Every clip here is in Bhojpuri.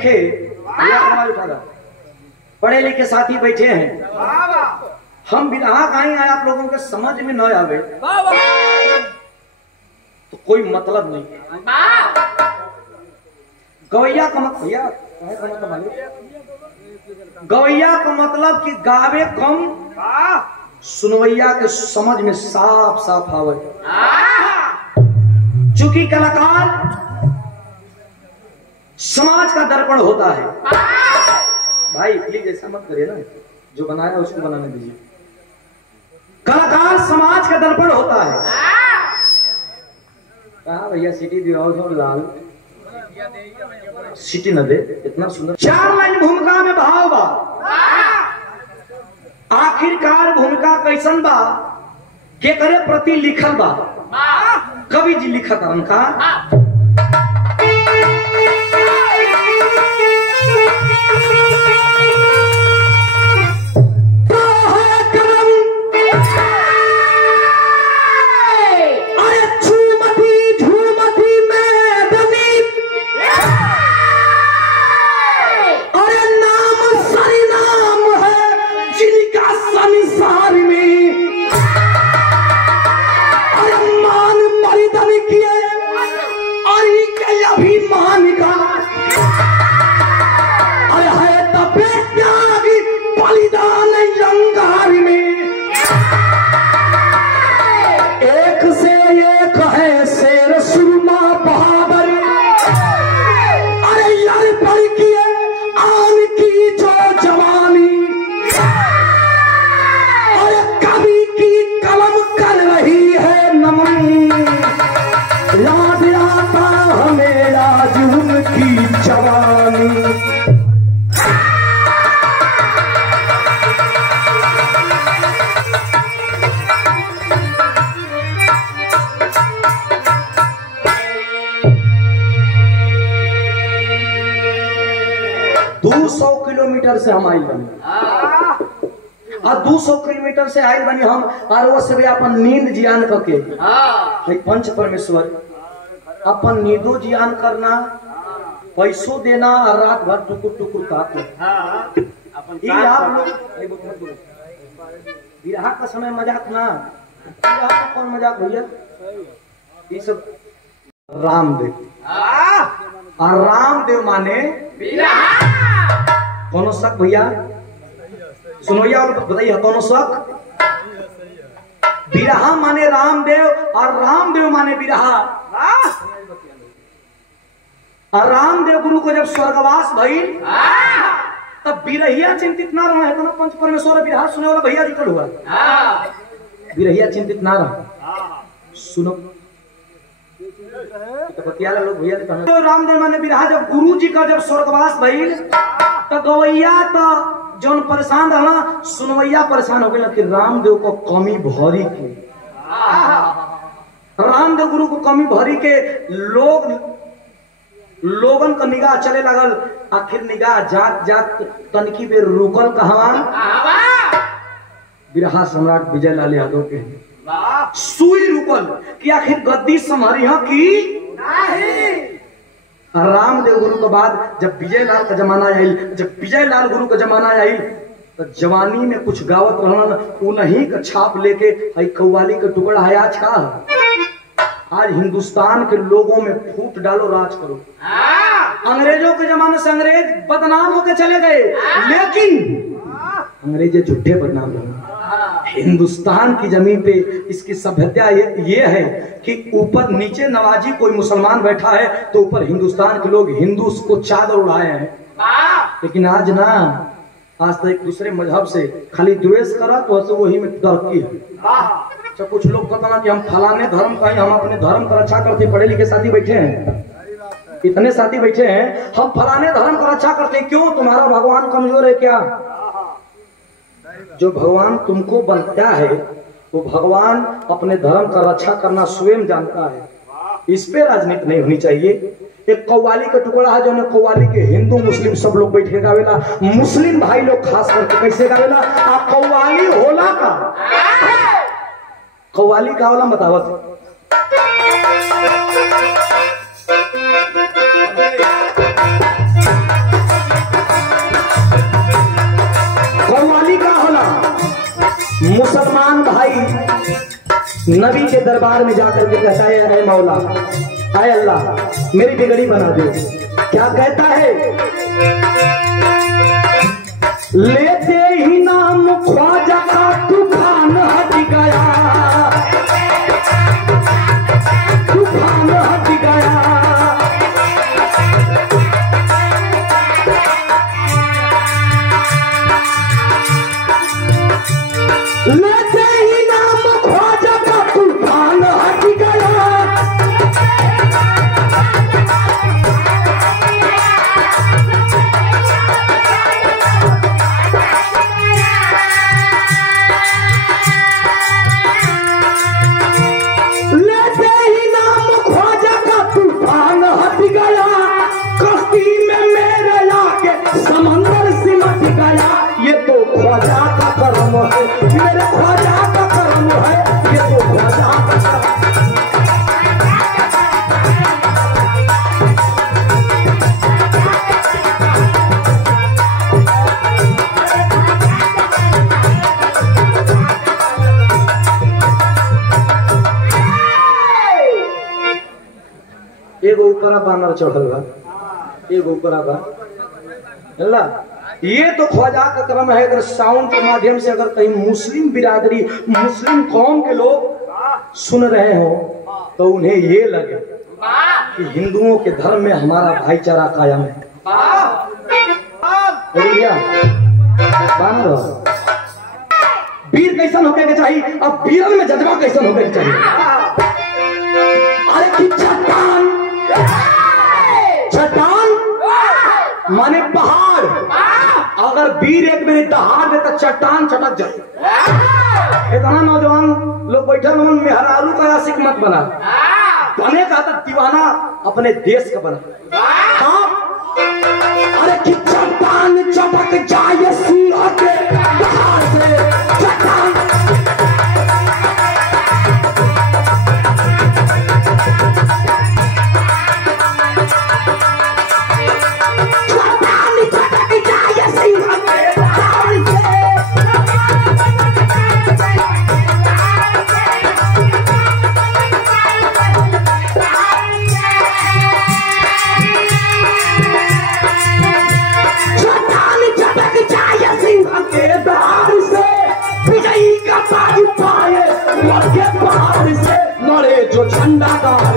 लिखे पढ़े लिखे साथी बैठे हैं, हम बिरहा कहीं आए आप लोगों के समझ में न आवे तो कोई मतलब नहीं। गवैया का मतलब भैया गवैया का मतलब कि गावे कम सुनवैया के समझ में साफ साफ आवे। चूंकि कलाकार समाज का दर्पण होता है। भाई प्लीज ऐसा मत करिए ना, जो बनाया उसको बनाने दीजिए। कलाकार समाज का दर्पण होता है। कहा भैया सिटी दिया लाल सिटी न दे, इतना सुंदर 4 लाइन भूमिका में भाव बा। आखिरकार भूमिका कैसन बा के करे प्रति लिखल बा। कवि जी लिखत का से हम आयल बनी और 200 किलोमीटर से आयल बनी हम और वो सब अपन नींद जियान करके पंच परमेश्वर अपन नींदो जियान करना, पैसों देना और रात भर टुकुर टुकुर ताकना। आप लोग बिरहा का समय मजाक ना, बिरहा का कौन मजाक भैया? ये सब रामदेव और रामदेव माने कौन शक भैया? सुनोया और बताइए कौन शक? बिरहा माने रामदेव और रामदेव माने बिरहा। और रामदेव गुरु को जब स्वर्गवास भइल तब बिरहिया चिंतित ना रहा है तो ना पंच परमेश्वर बिरहा सुने वाला भैया जुटल हुआ। बिरहिया चिंतित ना रहा। सुनो लोग भैया तो रामदेव माने बिरहा। जब गुरु जी का जब स्वर्गवास भइल तो गवैया तो जौन परेशान रहना, सुनवैया परेशान हो गए कि रामदेव को कमी भरी के। रामदेव गुरु को कमी भरी के लोगन का निगाह चले लगल। आखिर निगाह जात जात तनकी बेर रुकल कहवा? बिरहा सम्राट विजय लाल यादव के सुई रुकल कि आखिर गद्दी संभारी की नहीं। रामदेव गुरु के बाद जब विजय लाल का जमाना आयल, जब विजय लाल गुरु का जमाना आयल तो जवानी में कुछ गावत रहन, उन्हीं का छाप लेके कव्वाली का टुकड़ा है आज का। आज हिंदुस्तान के लोगों में फूट डालो, राज करो। अंग्रेजों के जमाने से अंग्रेज बदनाम होकर चले गए, लेकिन अंग्रेज झूठे बदनाम रहे। हिंदुस्तान की जमीन पे इसकी सभ्यता ये है कि ऊपर नीचे नवाजी कोई मुसलमान बैठा है तो ऊपर हिंदुस्तान के लोग हिंदू को चादर उड़ाए हैं। लेकिन आज ना, आज तो एक दूसरे मजहब से खाली द्वेष करा तो वही में तरक्की है। तो कुछ लोग कहता ना कि हम फलाने धर्म का, हम अपने धर्म का रक्षा करते। पढ़े लिखे साथी बैठे हैं, इतने साथी बैठे हैं, हम फलाने धर्म का रक्षा करते। क्यों? तुम्हारा भगवान कमजोर है क्या? जो भगवान तुमको बनता है वो भगवान अपने धर्म का रक्षा करना स्वयं जानता है। इस पे राजनीति नहीं होनी चाहिए। एक कव्वाली का टुकड़ा है जो ने कव्वाली के हिंदू मुस्लिम सब लोग बैठ के गावेला। मुस्लिम भाई लोग खास करके कैसे गावेला? आप कव्वाली होला का, कव्वाली का वाला बतावत नबी के दरबार में जाकर के कहता है अरे मौला, अरे अल्लाह मेरी बिगड़ी बना दे। क्या कहता है? लेते ही नाम ख्वाजा का तूफान हट गया, तूफान हट गया। लेते ही नाम ख्वाजा का तूफान हट गया। लेते ही नाम ख्वाजा का तूफान हट गया। कश्ती में मेरे आके समंदर सिमट गया। ये तो ख्वाजा का करम है, मेरे ख्वाजा का करम है, ये तो ख्वाजा का करम। एगो ऊपर बानर चढ़ल बा, एगो ऊपर बा। ये तो ख्वाजा का क्रम है। अगर साउंड के माध्यम से अगर कहीं मुस्लिम बिरादरी, मुस्लिम कौम के लोग सुन रहे हो तो उन्हें ये लगे कि हिंदुओं के धर्म में हमारा भाईचारा कायम है। वीर कैसन होके के चाहिए? अब वीरन में जज्बा कैसन होके के चाहिए? अरे कि चट्टान, चट्टान माने पहाड़, अगर वीर एक मेरी दहाड़ दे तो चट्टान चटक जाए। इतना नौजवान लोग बैठे मन मेहरारू का आशिक मत बना, बने का तो दीवाना अपने देश का बना। अरे कि चट्टान चटक जाए सिंह के दहाड़ से, चट्टान जो झंडा गाड़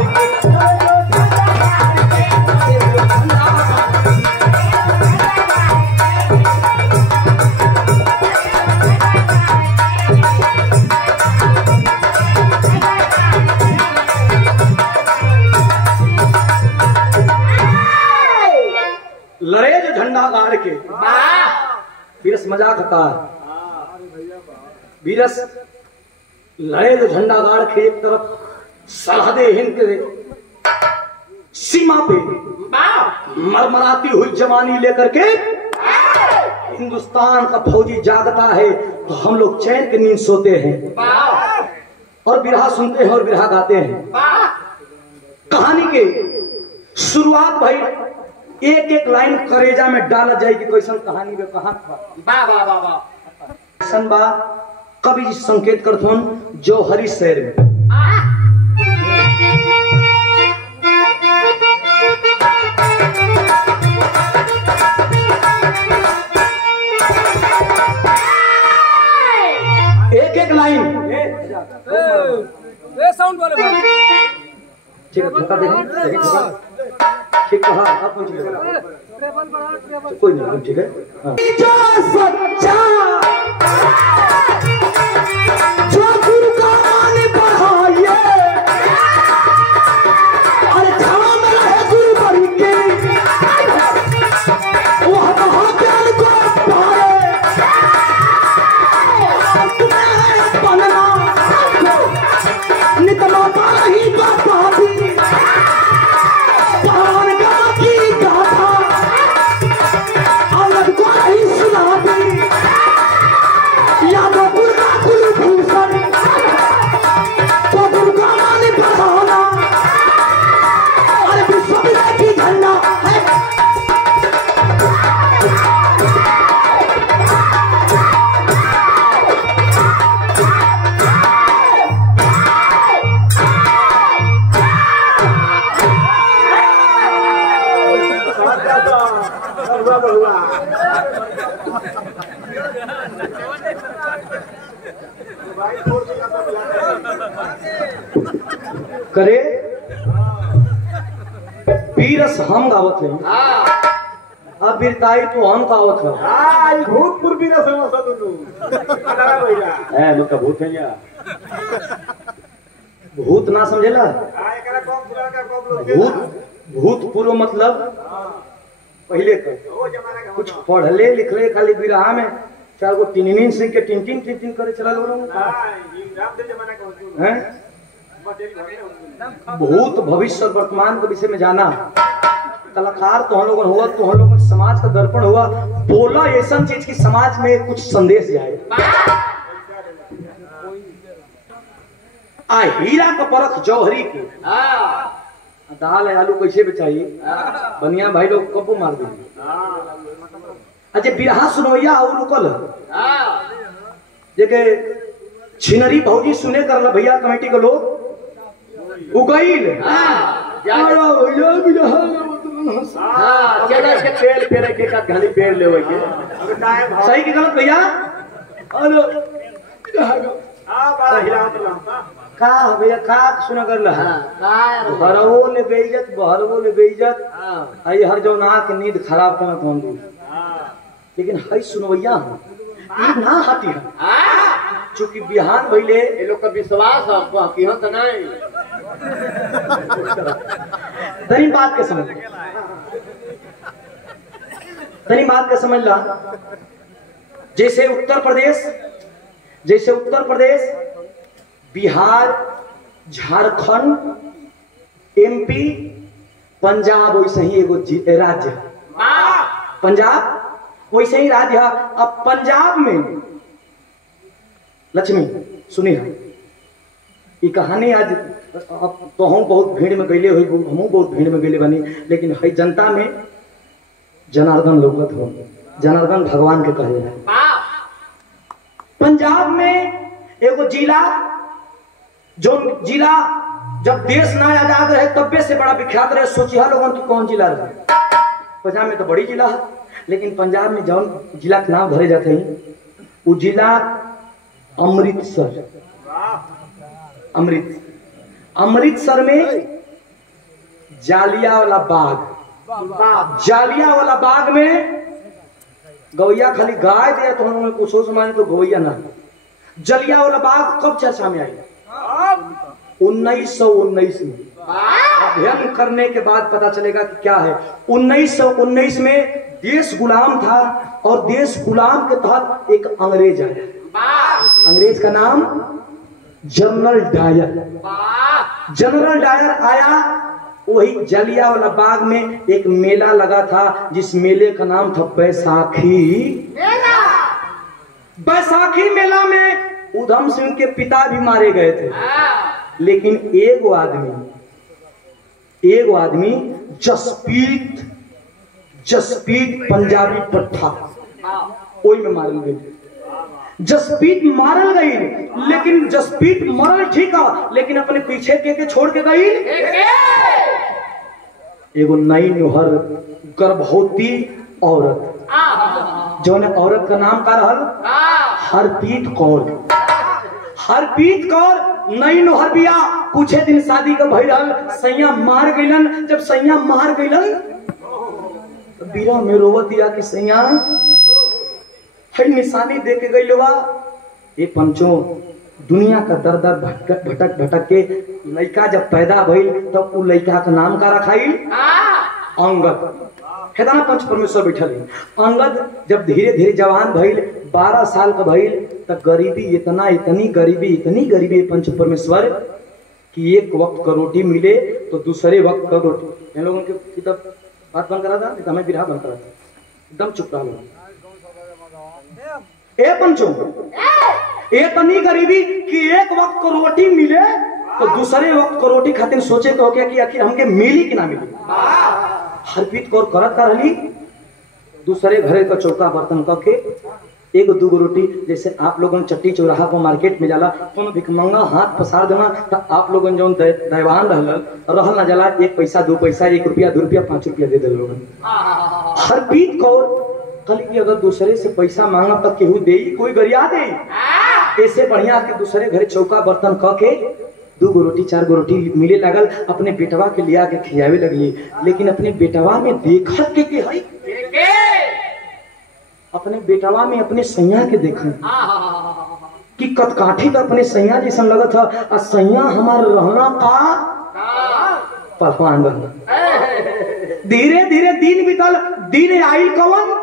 लड़े, जो झंडा गाड़ के। बीरस मजाक था, बीरस लड़े जो झंडा गाड़ के एक तरफ सरहदे हिंद के सीमा पे मरमराती हुई जवानी लेकर के हिंदुस्तान का फौजी जागता है तो हम लोग चैन की नींद सोते हैं और बिरहा सुनते हैं और बिरहा गाते हैं। कहानी के शुरुआत भाई एक एक लाइन करेजा में डाला जाएगी। कैसन कहानी में कहा बा कवि जी संकेत करथुन जो हरी शहर में। एक एक लाइन साउंड वाले ठीक है, धोखा दे ठीक कहा आप कोई नहीं ठीक है। जो सच्चा जो गुरु का मान बढ़ाइए और छावा में रहे गुरु बड़ी के वह कहा प्यार को पाए बनना निकला ही बापा दी पहाड़ का की गाथा अलग को ही सुना दी यादों करे पीरस हम गावत है अब बीरताई तो हम गावत है भूतपुर पीरस हम सदनु अडारा भैया है लोग का भूत है या भूत ना समझेला एकरा कम पुरा का कम लोग भूत भूतपूर्व मतलब पहले का ओ जमाना का कुछ पढ़ले लिखले खाली बिरहा में चार गो टिननिन से के टिन टिन करे चला लो हां ये रामदेव जमाना का हुजूर हैं बटेरी भरे भूत भविष्य और वर्तमान के विषय में जाना कलाकार तो हम लोगों हुआ तो हम लोगों समाज का दर्पण हुआ बोला ऐसा चीज की समाज में कुछ संदेश जाए आ हीरा का परख जौहरी की दाल है आलू कैसे बेचाई बनिया भाई लोग कब्बू मार देंगे अच्छा बिरहा सुनवैया और रुकल जेके छिनरी भौजी सुने कर भैया कमेटी के लोग उगैल चले के तेल फेरे के का घाली पेड़ लेवे के सही की गलत भैया हेलो बड़ा हिलावत रहता का भैया का सुना कर ला घरवो ले बेइज्जत बहरवो ले बेइज्जत आई हर जो ना के नींद खराब करत हम दू लेकिन हई सुनवैया ई ना हटी है चूंकि बिहान भइले ये लोग का विश्वास है को हकीकत नहीं तनी बात के समझ तनी बात के समझ ला जैसे उत्तर प्रदेश बिहार झारखंड एमपी पंजाब वैसे ही एगो राज्य पंजाब वैसे ही राज्य है अब पंजाब में लक्ष्मी सुनी है ये कहानी आज अब तो हम बहुत भीड़ में गईले हुई हमहू बहुत भीड़ में गईले बनी लेकिन हई जनता में जनार्दन लोकत हो जनार्दन भगवान के कहे हैं पंजाब में एगो जिला जो जिला जब देश ना आजाद रहे तब्बे से बड़ा विख्यात रहे सोचिया लोगों की कौन जिला रहे पंजाब में तो बड़ी जिला है लेकिन पंजाब में जौन जिला के नाम धरे जाते हैं वो जिला अमृतसर अमृतसर में जालियावाला बाग में गवैया खाली गाय दिया तो हम कुछ सोच माने तो गवैया ना जलियावाला बाग कब चर्चा में आई 1919 में अध्ययन करने के बाद पता चलेगा कि क्या है 1919 में देश गुलाम था और देश गुलाम के तहत एक अंग्रेज आया अंग्रेज का नाम जनरल डायर आया वही जलियावाला बाग में एक मेला लगा था जिस मेले का नाम था बैसाखी मेला में उधम सिंह के पिता भी मारे गए थे लेकिन एगो आदमी जसप्रीत पंजाबी पट्टा ओई में मारल गई जसप्रीत मारल गई लेकिन जसप्रीत मरल ठीक है लेकिन अपने पीछे के छोड़ के गई एगो नई नुहर गर्भवती औरत जो ने औरत का नाम का रहल हरप्रीत कौर नई नुहर बिया कुछ दिन शादी का भई रहल सैया मार गइलन जब सैया मार गइलन तो बीरा में रोवत दिया कि सैया है निशानी दे के गई लोगा ये पंचो दुनिया का दर दर भटक के लड़का जब पैदा भइल तब वो लड़का का नाम का रखाई अंगद हेदाना पंच परमेश्वर बैठल अंगद जब धीरे धीरे जवान भइल 12 साल का भइल तब गरीबी इतनी गरीबी पंच परमेश्वर कि एक वक्त का रोटी मिले तो दूसरे वक्त का रोटी इन लोगों के किताब बात बंद करा था हमें बिरहा बंद करा था एकदम चुप रहा ए पंचो इतनी गरीबी कि एक वक्त को रोटी मिले तो दूसरे वक्त को रोटी खातिर सोचे तो क्या कि आखिर हमके मिली कि ना मिली हरप्रीत कौर करत का रही दूसरे घरे का चौका बर्तन करके एगो दूगो रोटी, जैसे आप लोगन चट्टी चौराहा पर मार्केट में जाला कोनो भिखमंगा हाथ पसार देना तो आप लोगन जौन दैवान रहल ना जाला 1 पैसा 2 पैसा 1 रुपया 2 रुपया 5 रुपया दे दे लोगन। हरप्रीत कौर कल की अगर दूसरे से पैसा मांगा तो केहू दे, कोई गरिया दे, ऐसे बढ़िया के दूसरे घरे चौका बर्तन क के 2 गो रोटी 4 गो रोटी मिले लगल, अपने बेटवा के लिया के खियावे लगली। लेकिन अपने बेटवा में देखत के हई, अपने बेटवा में अपने सैया के देखन कि कटकाठी तो अपने सैया जैसा लगत है, और सैया हमार रहना का पहलवान रहना। धीरे धीरे दिन बीतल, दिन आई कवन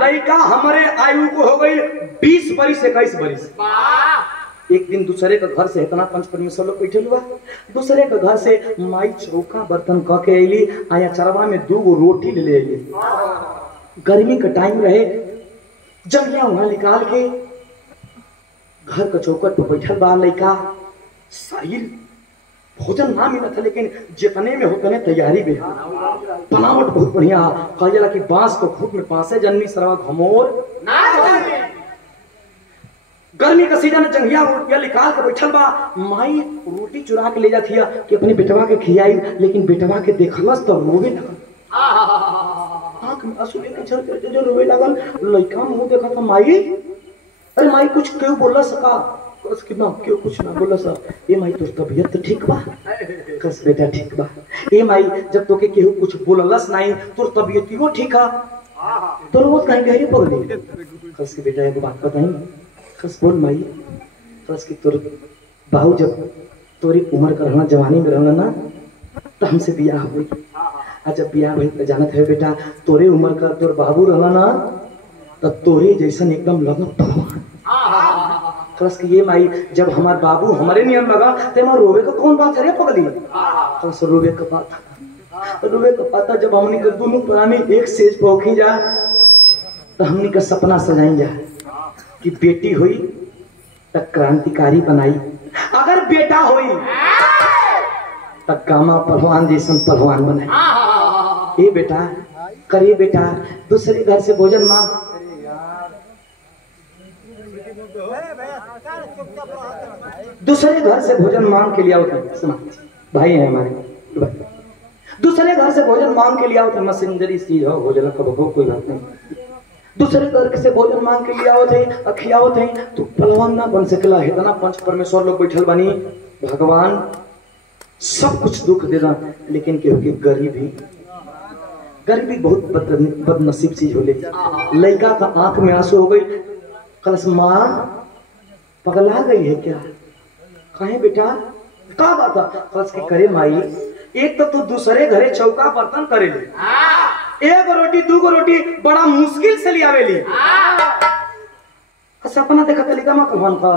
लड़का हमारे आयु को हो गई 20 बरिस 21 बरिस। एक दिन दूसरे के घर से इतना पंच परमेश्वर लोग बैठे हुआ, दूसरे के घर से माई चौका बर्तन क के अली, आया चरवा में 2 गो रोटी ले अली। गर्मी का टाइम रहे, जंगिया वहां निकाल के घर के चौकट पर बैठल बा लड़का। साहिल भोजन ना मिला था, लेकिन जितने में होतने तैयारी भी बनावट बहुत बढ़िया। कहा जाला कि बांस को खूब में पासे जन्मी सरवा घमोर ना। गर्मी का सीजन, जंगिया रोटियां निकाल के बैठल बा। माई रोटी चुरा के ले जाती है कि अपने बेटवा के खियाई, लेकिन बेटवा के देखलस तो रोवे लगल, आंख में आंसू लेके जो रोवे लगल। लड़का मुंह देखा था, माई अरे माई कुछ क्यों बोला सका? उसकी माँ क्यों कुछ ना बोला सा? ए माई तोर तबीयत तो ठीक बा? कस बेटा ठीक बा। ए माई जब तोके केहू कुछ बोललस नहीं तोर तबीयत वो ठीक है, तो रोज कहीं गहरी पगली। कस के बेटा एक बात बताई, कस बोल माई। कस की तोर बाबू जब तोरी उम्र का रहना, जवानी में रहना ना, तो हमसे बियाह हुई। जब बियाह हुई तो जानत है बेटा, तोरे उम्र का तोर बाबू रहना ना, तो तोरे जैसन एकदम लगत पहलवान। कस की ये माई जब हमार बाबू हमारे नियम लगा तो हमार रोवे का कौन बात है रे पगली? कस रोवे का बात, रोवे का बात जब हमनी के दोनों प्राणी एक सेज पौखी जा, तो हमनी का सपना सजाई जा कि बेटी हुई तो क्रांतिकारी बनाई, अगर बेटा हुई तो गामा पहलवान जैसन पहलवान बनाई। ए बेटा करिए बेटा, दूसरे घर से भोजन मांग। दूसरे घर से भोजन मांग के लिया होता, सुना भाई है हमारे, दूसरे घर से भोजन मांग के लिया होता, मशीनरी चीज हो भोजन कब हो कोई बात नहीं। दूसरे घर से भोजन मांग के लिया होते खिया होते, तो पहलवान ना बन सकला। इतना पंच परमेश्वर लोग बैठल बनी, भगवान सब कुछ दुख देना, लेकिन केहू के गरीबी बहुत बदनसीब चीज हो। लड़का का आंख में आंसू हो गई। कलश माँ पगला गई है क्या? कहे बेटा का बात है? कलश के करे माई, एक तो तू दूसरे घरे चौका बर्तन करे ले, 1 रोटी 2 गो रोटी बड़ा मुश्किल से लियावेली। सपना देखा तली गामा पहलवान का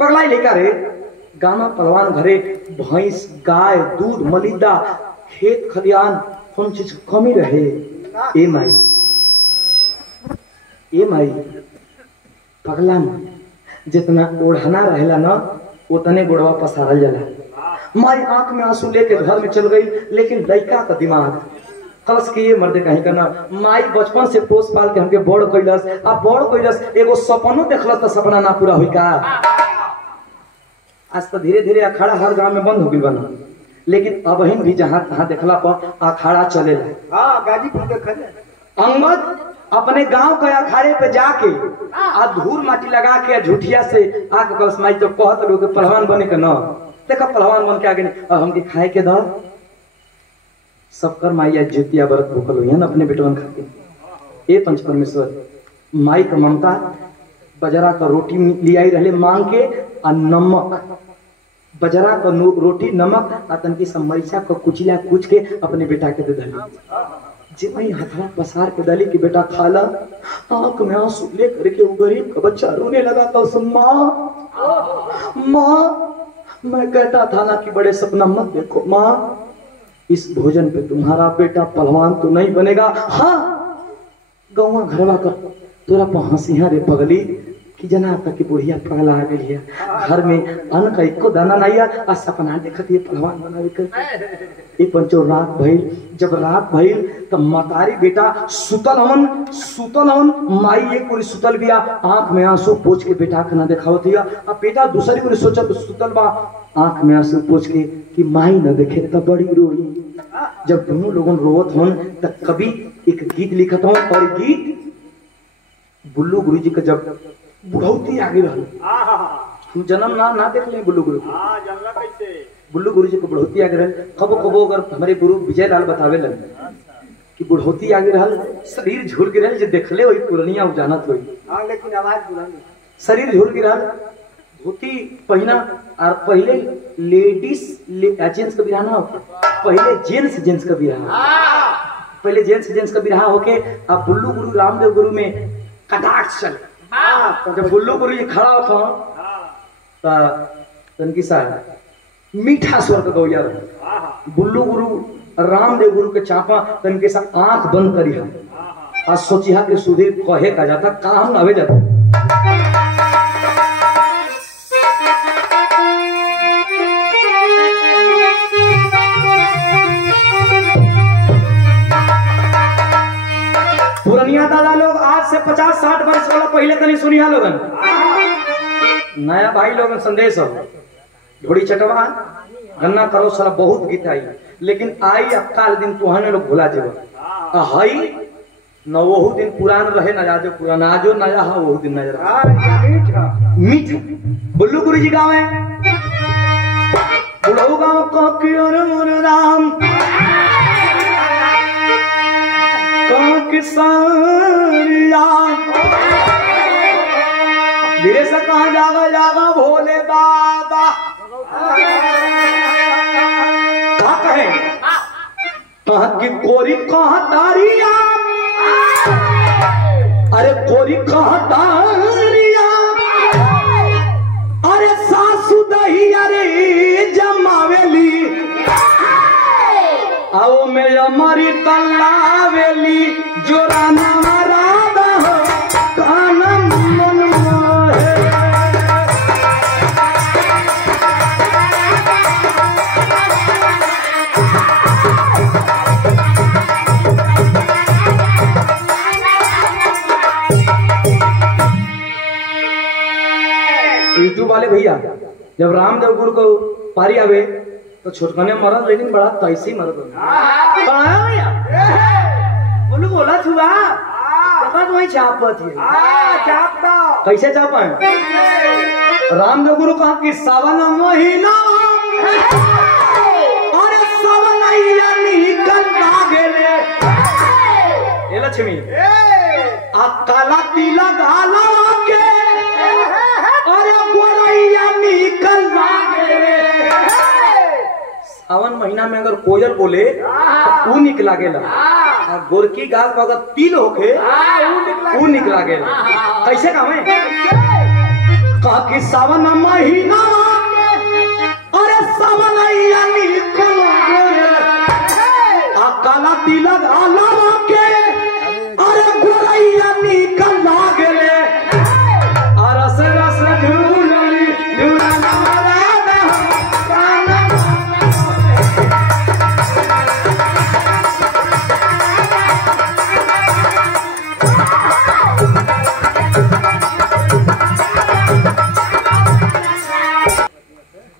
पगलाई लेकर रे। गामा पहलवान घरे भैंस गाय दूध मलिदा खेत खलियान कौन चीज कमी रहे? ए माई पगला माँ जितना ओढ़ना रहेला ना उतने गोड़वा पसारल जाला। माई आंख में आंसू लेके घर में चल गई, लेकिन लड़का का दिमाग कलश के ये मर्दे कहीं करना। माई बचपन से पोस पाल के हमके बड़ कैलस, अब बड़ कैलस एगो सपनो देखलस तो सपना ना पूरा हुई का? आज तो धीरे धीरे अखाड़ा हर गांव में बंद हो गई बना, लेकिन अब भी जहां तहां देखला पर अखाड़ा चलेला। हाँ गाजीपुर देखा अंगद अपने गांव के अखाड़े पे जाके आ धूल माटी लगा के झूठिया से आके कलश माई तो कहत लोग पहलवान बने के न देखा, पहलवान बन के आगे हमके खाए के द सबकर माई आज जितिया व्रत भूखल हुई है ना अपने बेटवन खातिर। ए पंच परमेश्वर माई का ममता, बजरा का रोटी ले आई रहे मांग के, आ नमक बजरा का रोटी नमक आ तनकी सब मरीचा को कुचिला कुच के अपने बेटा के दे दली। जे भाई हथड़ा पसार के दली कि बेटा खा ला, आंख में आंसू लेकर के वो गरीब का बच्चा रोने लगा था। उस माँ मैं कहता था ना कि बड़े सपना मत देखो माँ, इस भोजन पे तुम्हारा बेटा पहलवान तो नहीं बनेगा। हाँ गौवा घरवा का तोरा पर हंसिया रे पगली कि जना तक की बुढ़िया पगला आ गई है, घर में अन्न का एको दाना नहीं है, सपना देखती है पहलवान बनावे कर। एक पंचो रात भइल, जब रात भइल तब मतारी बेटा सुतल हवन माई एक पूरी सुतल बिया, आंख में आंसू पोछ के बेटा के ना देखावत हिया। अब बेटा दूसरी पूरी सोचत सुतल बा, आंख में आंसू पोछ के कि माई न देखे तो बड़ी रोई। जब दोनों लोगों रोवत हन तब कभी एक गीत लिखत हूँ, और गीत बुल्लू गुरु जी का जब बुढ़ौती आगे रहल, हम जन्म ना देख ले बुल्लू गुरु बुल्लू गुरु जी को बुढ़ौती आगे रहल। कबो कबो अगर हमारे गुरु विजय लाल बतावे लगे कि बुढ़ौती आगे रहल, शरीर झुर गिरल, जो देखले वही पुरनिया उजानत हुई, लेकिन आवाज बुलंद, शरीर झुर गिरल, धोती पहना। और पहले लेडीज जेंट्स का बिरहा ना होता, पहले जेंट्स का बिरहा, पहले जेंट्स का बिरहा होके अब बुल्लू गुरु रामदेव गुरु में कटाक्ष चले। जब बुल्लू गुरु जी खड़ा होता तनकी सा मीठा स्वर का गौया बुल्लू गुरु रामदेव गुरु के चापा तनके सा आंख बंद करी है और सोची है कि सुधीर कहे का जाता काम आवे जाता। पुरनिया दादा लोग आज से 50-60 वर्ष वाला पहले तनी सुनिया लोगन, नया भाई लोगन संदेश हो घोड़ी चटवा गन्ना करो सारा बहुत गीत आई, लेकिन आई अकाल दिन तुहने लोग भुला जेब हई न वहु दिन पुरान रहे न जाजो पुराना आजो नया हा वहु दिन नजर मीठ। बुल्लू गुरु जी गाँव है बुढ़ऊ गाँव को राम किसानिया धीरे से कहा जागा भोले बाबा कहा कहे कहा कि कोरी कहा तारिया, अरे कोरी कहा तारिया, अरे सासु दही अरे जमावेली आओ में हमारी तलावेली जोराना राधा हो कानम मनवा है। यूट्यूब वाले भैया जब रामदेव गुरु को पारी आवे तो छोटकने मरद, लेकिन बड़ा तैसी मरद बोलू बोला छुआ वही चापत है कैसे चापा है। रामदेव गुरु कहा कि सावन महीना और सावन निकल गेले ए लक्ष्मी आ काला तिला गाला के अरे गोरैया निकल गेले। सावन महीना में अगर कोयल बोले तो निकला गेला, और गोरकी गाल पर अगर तिल होके वो निकला गेला। कैसे काम है कहा कि सावन महीना अरे सावन निकल आ काला तिलक आला के अरे गोरैया निकल गेले और रस रस झूलली झूलना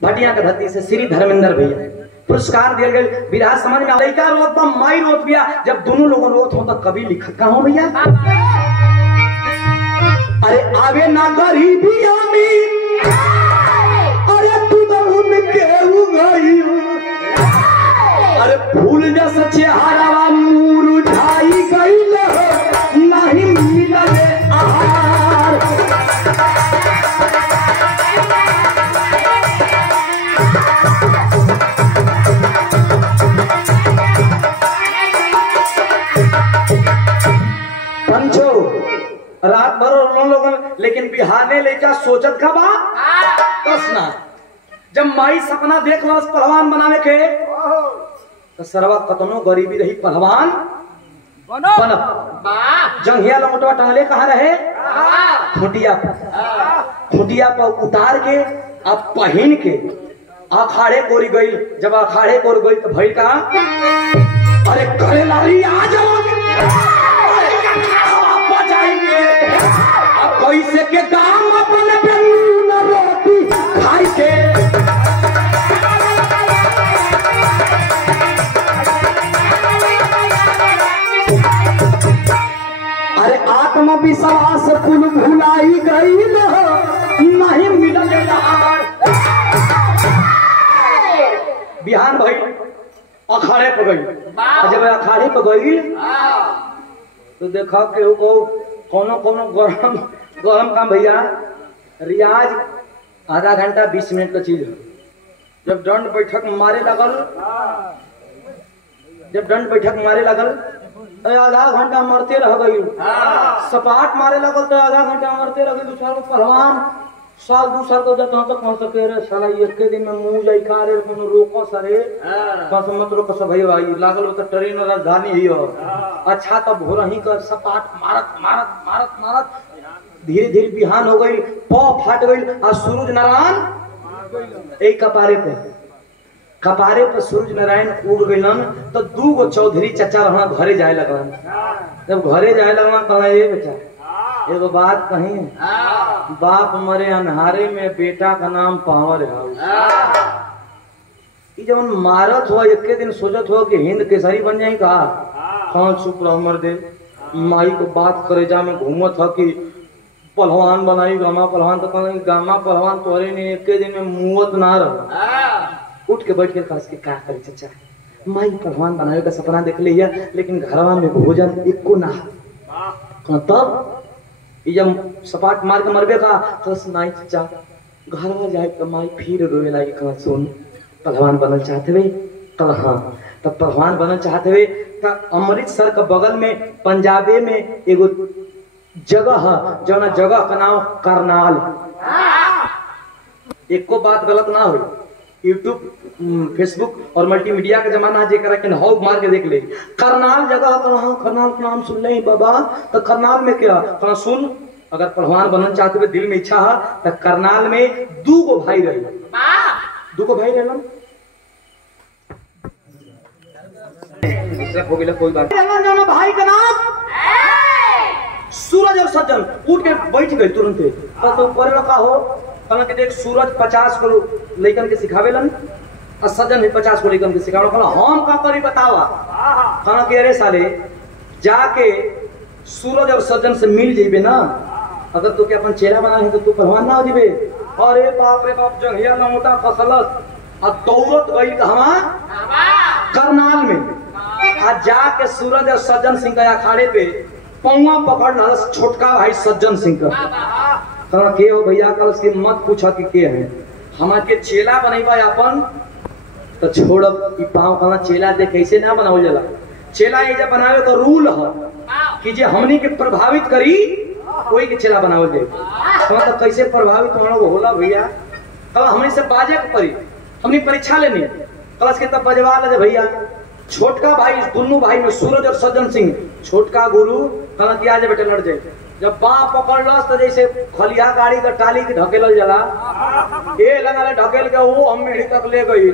भटिया के धरती से श्री धर्मेंद्र भैया पुरस्कार दिया गया। विराट समझ में लड़का रोत बा माई रोत बिया, जब दोनों लोगों रोत हो तो कभी लिखत का हो भैया। अरे आवे ना गरीबी में अरे तू तो उनके उगई, अरे फूल जैसा चेहरा मुरझाई गईल नहीं मिलले आहार। पंचो रात भर लोगन, लेकिन बिहार ने लेकर सोचत का बात कसना। जब माई सपना देख लो पहलवान बनावे के तो सरवा कतनो गरीबी रही पहलवान बनत। जंघिया लंगोटवा टहले कहाँ रहे खुटिया पर उतार के अब पहन के अखाड़े कोरी गई। जब अखाड़े कोर गई तो भाई का अरे करे लारी आ जाओ बचाएंगे अब कैसे के काम अपने बेलून रोटी खाई के अरे आत्मविश्वास कुल भुलाई गई नहीं मिलने बिहान भाई अखाड़े पर गई। जब अखाड़े पर गई तो देखा कि कोनो कोनो गरम गरम काम भैया रियाज आधा घंटा 20 मिनट का चीज है। जब दंड बैठक मारे लगल आधा घंटा मरते रह गई। सपाट मारे लगल तो आधा घंटा मरते रह गई। दूसरा पहलवान साल 2 साल को जब तक पहुंच सके रे साला एक के दिन में मुंह जाइका रे कोनो रोको सरे बस मत रोको सब भाई भाई लागल तो ट्रेन राजधानी ही हो। अच्छा तब भोर ही कर सपाट मारत मारत मारत मारत धीरे धीरे बिहान हो गई। पौ फाट गई और सूरज नारायण एक कपारे पर सूरज नारायण उड़ गइलन तो 2 गो चौधरी चचा वहां घरे जाए लगन। जब घरे जाए लगन कहा ये बेटा एगो बात कही बाप मरे अन्हारे में बेटा का नाम पावर है। जब मारत हो एक दिन सोचत हो कि हिंद केसरी बन जाए का कौन चुप रह मर दे माई को बात करे जा में घूमत हो कि पहलवान बनाई गामा पहलवान तो कहीं गामा पहलवान तोरे ने एक दिन में मुवत ना रह उठ के बैठ के कस के का करे चचा माई पहलवान बनावे का सपना देख लिया लेकिन घरवा में भोजन एको ना तब जब सपाट मार के मरबे का कस नाई चचा घरवा जाए तो माई फिर रोए लागी कहा सुन पहलवान बनल चाहते हुए कल हाँ तब पहलवान बनल चाहते हुए तब अमृतसर के बगल में पंजाबे में एगो जगह है जौना जगह का नाम करनाल। एको बात गलत ना हो यूट्यूब फेसबुक और मल्टीमीडिया का जमाना जेकरा के हाउ मार के देख ले करनाल जगह कहाँ करनाल का नाम सुन ले बाबा तो करनाल में क्या कहा सुन अगर पहलवान बनना चाहते हुए दिल में इच्छा है तो करनाल में 2 गो भाई रहे 2 गो भाई रहे हो गया कोई बात भाई का नाम सूरज और सज्जन उठ के बैठ गए तुरंत तो करे का हो कहना कि देख सूरज 50 को लेकर के सिखावेलन और सज्जन भी 50 को लेकर के सिखावे कहना हम का करी बतावा कहना कि अरे साले जाके सूरज और सज्जन से मिल जेबे ना अगर तू के अपन चेहरा बना है तो तू पहलवान ना हो जेबे। अरे बाप रे बाप जंघिया लंगोटा फसलत और दौड़त गई कहवा करनाल में आज जाके सूरज और सज्जन सिंह के अखाड़े पे पौवा पकड़ छोटका भाई सज्जन सिंह का कहना के हो भैया कल उसकी मत पूछा कि के है हमारे चेला बनेबा अपन तो छोड़ पाँव कहना चेला दे कैसे ना बनावल जाला चेला ये जब बनावे तो रूल है कि जे हमनी के प्रभावित करी कोई के चेला बनावल दे तो कैसे प्रभावित होना होला भैया कल हमनी से बाजे के परी हमनी परीक्षा लेनी कल के तब बजवा ले भैया छोटका भाई दोनों भाई में सूरज और सज्जन सिंह छोटका गुरु कहना कि आज बेटे लड़ जाए जब बाँ पकड़ लस तो जैसे खलिया गाड़ी का टाली के ढकेल जला ये लगा ढकेल के वो हम मेढ़ी तक ले गई।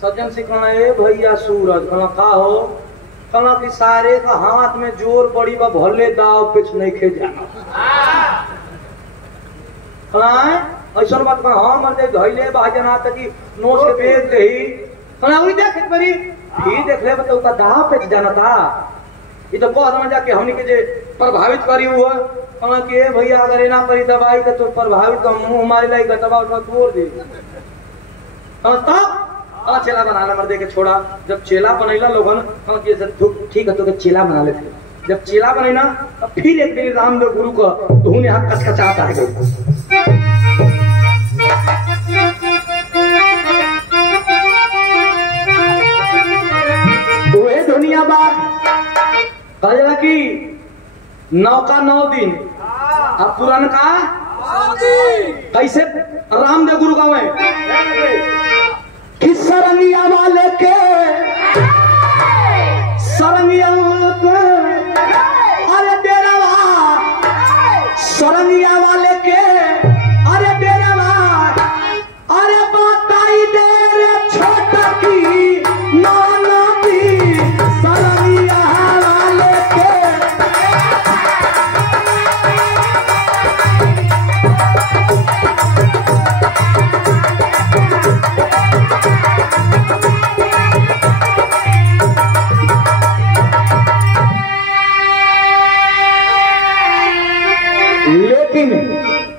सज्जन सिंह कहना ए भैया सूरज कहना का हो कहना कि सारे का हाथ में जोर पड़ी बा भले दाव पिछ नहीं खे जाना कहना ऐसा बात कहना हाँ मर जाए धैले भाजना तक नोच के बेच दे कहना वही देख बड़ी फिर देख ले तो दाव पिछ जाना था ये तो कह समझा कि हमने के जे प्रभावित करी हुआ कहना कि भैया अगर ना करी दवाई तो प्रभावित का मुंह हमारे लाई दबा तोड़ दे तब चेला बनाना मर दे के छोड़ा जब चेला बनैला लोगन ठीक है तो चेला बना लेते जब चेला बनेना तब फिर एक दिन रामदेव गुरु का धुन यहाँ कचकचाता है दुनिया बात कहा कि 9 का 9 दिन अब पुरान का कैसे रामदेव गुरु गाँव कि सरंगिया वाले के अरे डेरावा सरंगिया वाले के अरे डेरावा अरे बात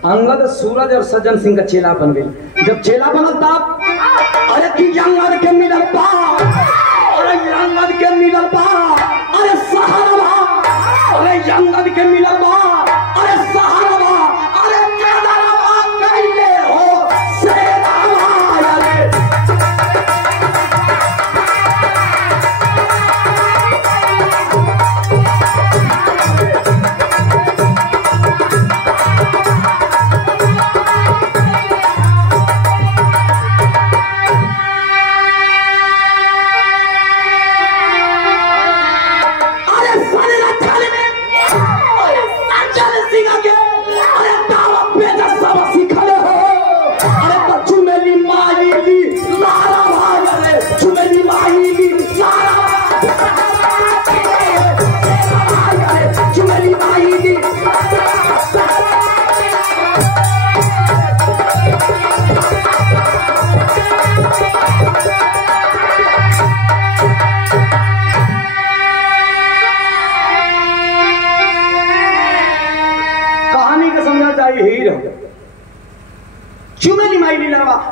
अंगद सूरज और सज्जन सिंह का चेला बन गई। जब चेला बनल तब अरे कि अंगद के मिलल बा, अरे अंगद के मिलल बा, अरे सहारा, अरे अंगद के मिलल बा, अरे सहारा, अरे केदारवा कैले हो शेरावा। अरे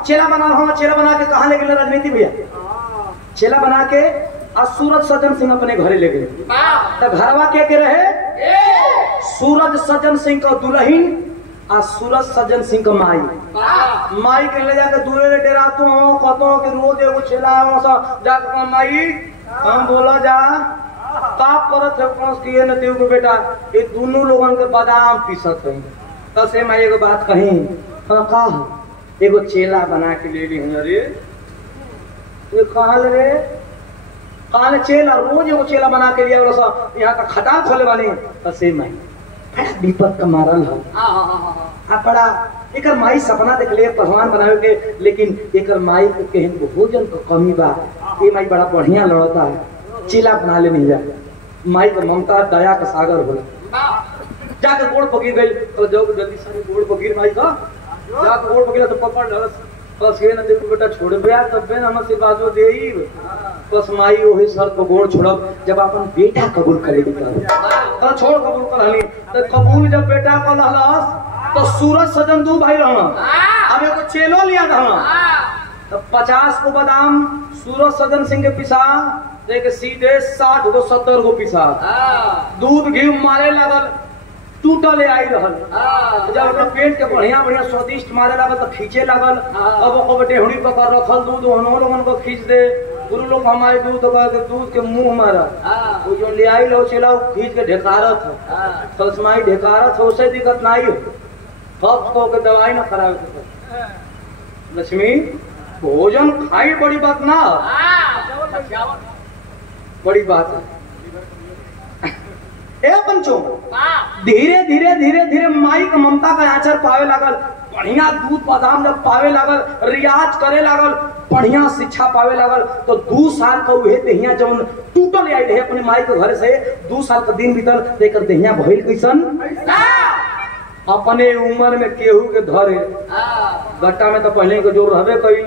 चेला बना हम चेला बना के कहाँ ले गए राजनीति भैया, चेला बना के आज सूरज सज्जन सिंह अपने घरे ले गए। तब घरवा के रहे सूरज सज्जन सिंह का दुल्हन और सूरज सज्जन सिंह का माई। माई के ले जाके दूरे डेरा तो कहतो कि रोज एगो चेला जाके माई हम बोला जा पाप करत है कौन किए न देव को बेटा ये दोनों लोगन के बादाम पीसत है। तब से मैं एगो बात कही का एगो चेला बना के ले ली। अरे ये कहल रे कहल चेला रोज एगो चेला बना के लिया यहाँ का खटाल खोले वाली तसे माई बड़ा विपद का मारल है। बड़ा एक माई सपना देख ले पहलवान बनावे के, लेकिन एक माई के केहन भोजन का कमी बा। ये माई बड़ा बढ़िया लड़ता है, चेला बना ले नहीं जा। माई का ममता दया का सागर होला। जाके गोड़ पकीर गई तो जब जल्दी सारे गोड़ पकीर माई का जाके गोड़ पकीर तो पकड़ लस बस ये न देखो बेटा छोड़ गया तब बे हम से बाजो देई बस माई वही सर को गोड़ छोड़ब जब अपन बेटा कबूल करेगी तो छोड़ कबूल कर हली तो कबूल जब बेटा को लहलस तो सूरज सजन दू भाई रहना। अब एगो चेलो लिया था तो 50 को बादाम सूरज सजन सिंह के पिसा देके सीधे 60 को 70 को पिसा दूध घी मारे लगल टूटले आई रहल। जब अपना पेट के बढ़िया बढ़िया स्वादिष्ट मारे लागल तो खींचे लागल। अब ओको टेहड़ी पकड़ रखल दूध उन्होंने लोगन को खींच दे। गुरु लोग हमारे दूध के मुंह मारा वो जो ले आई लो चला खींच के ढेकारत हो तस्माई ढेकारत हो उसे दिक्कत नहीं हो कब तो के दवाई ना खराब। लक्ष्मी भोजन खाई बड़ी बात ना बड़ी बात है। ए पंचो धीरे धीरे धीरे धीरे माई का ममता का आचर पावे लागल। बढ़िया दूध बादाम जब पावे लागल रियाज करे लागल बढ़िया शिक्षा पावे लागल तो 2 साल का उहे देहिया जब टूटल आई रहे अपने माई के घर से 2 साल का दिन बीतल देकर देहिया भइल कैसन अपने उम्र में केहू के धरे गट्टा में तो पहले के जोर रहबे कई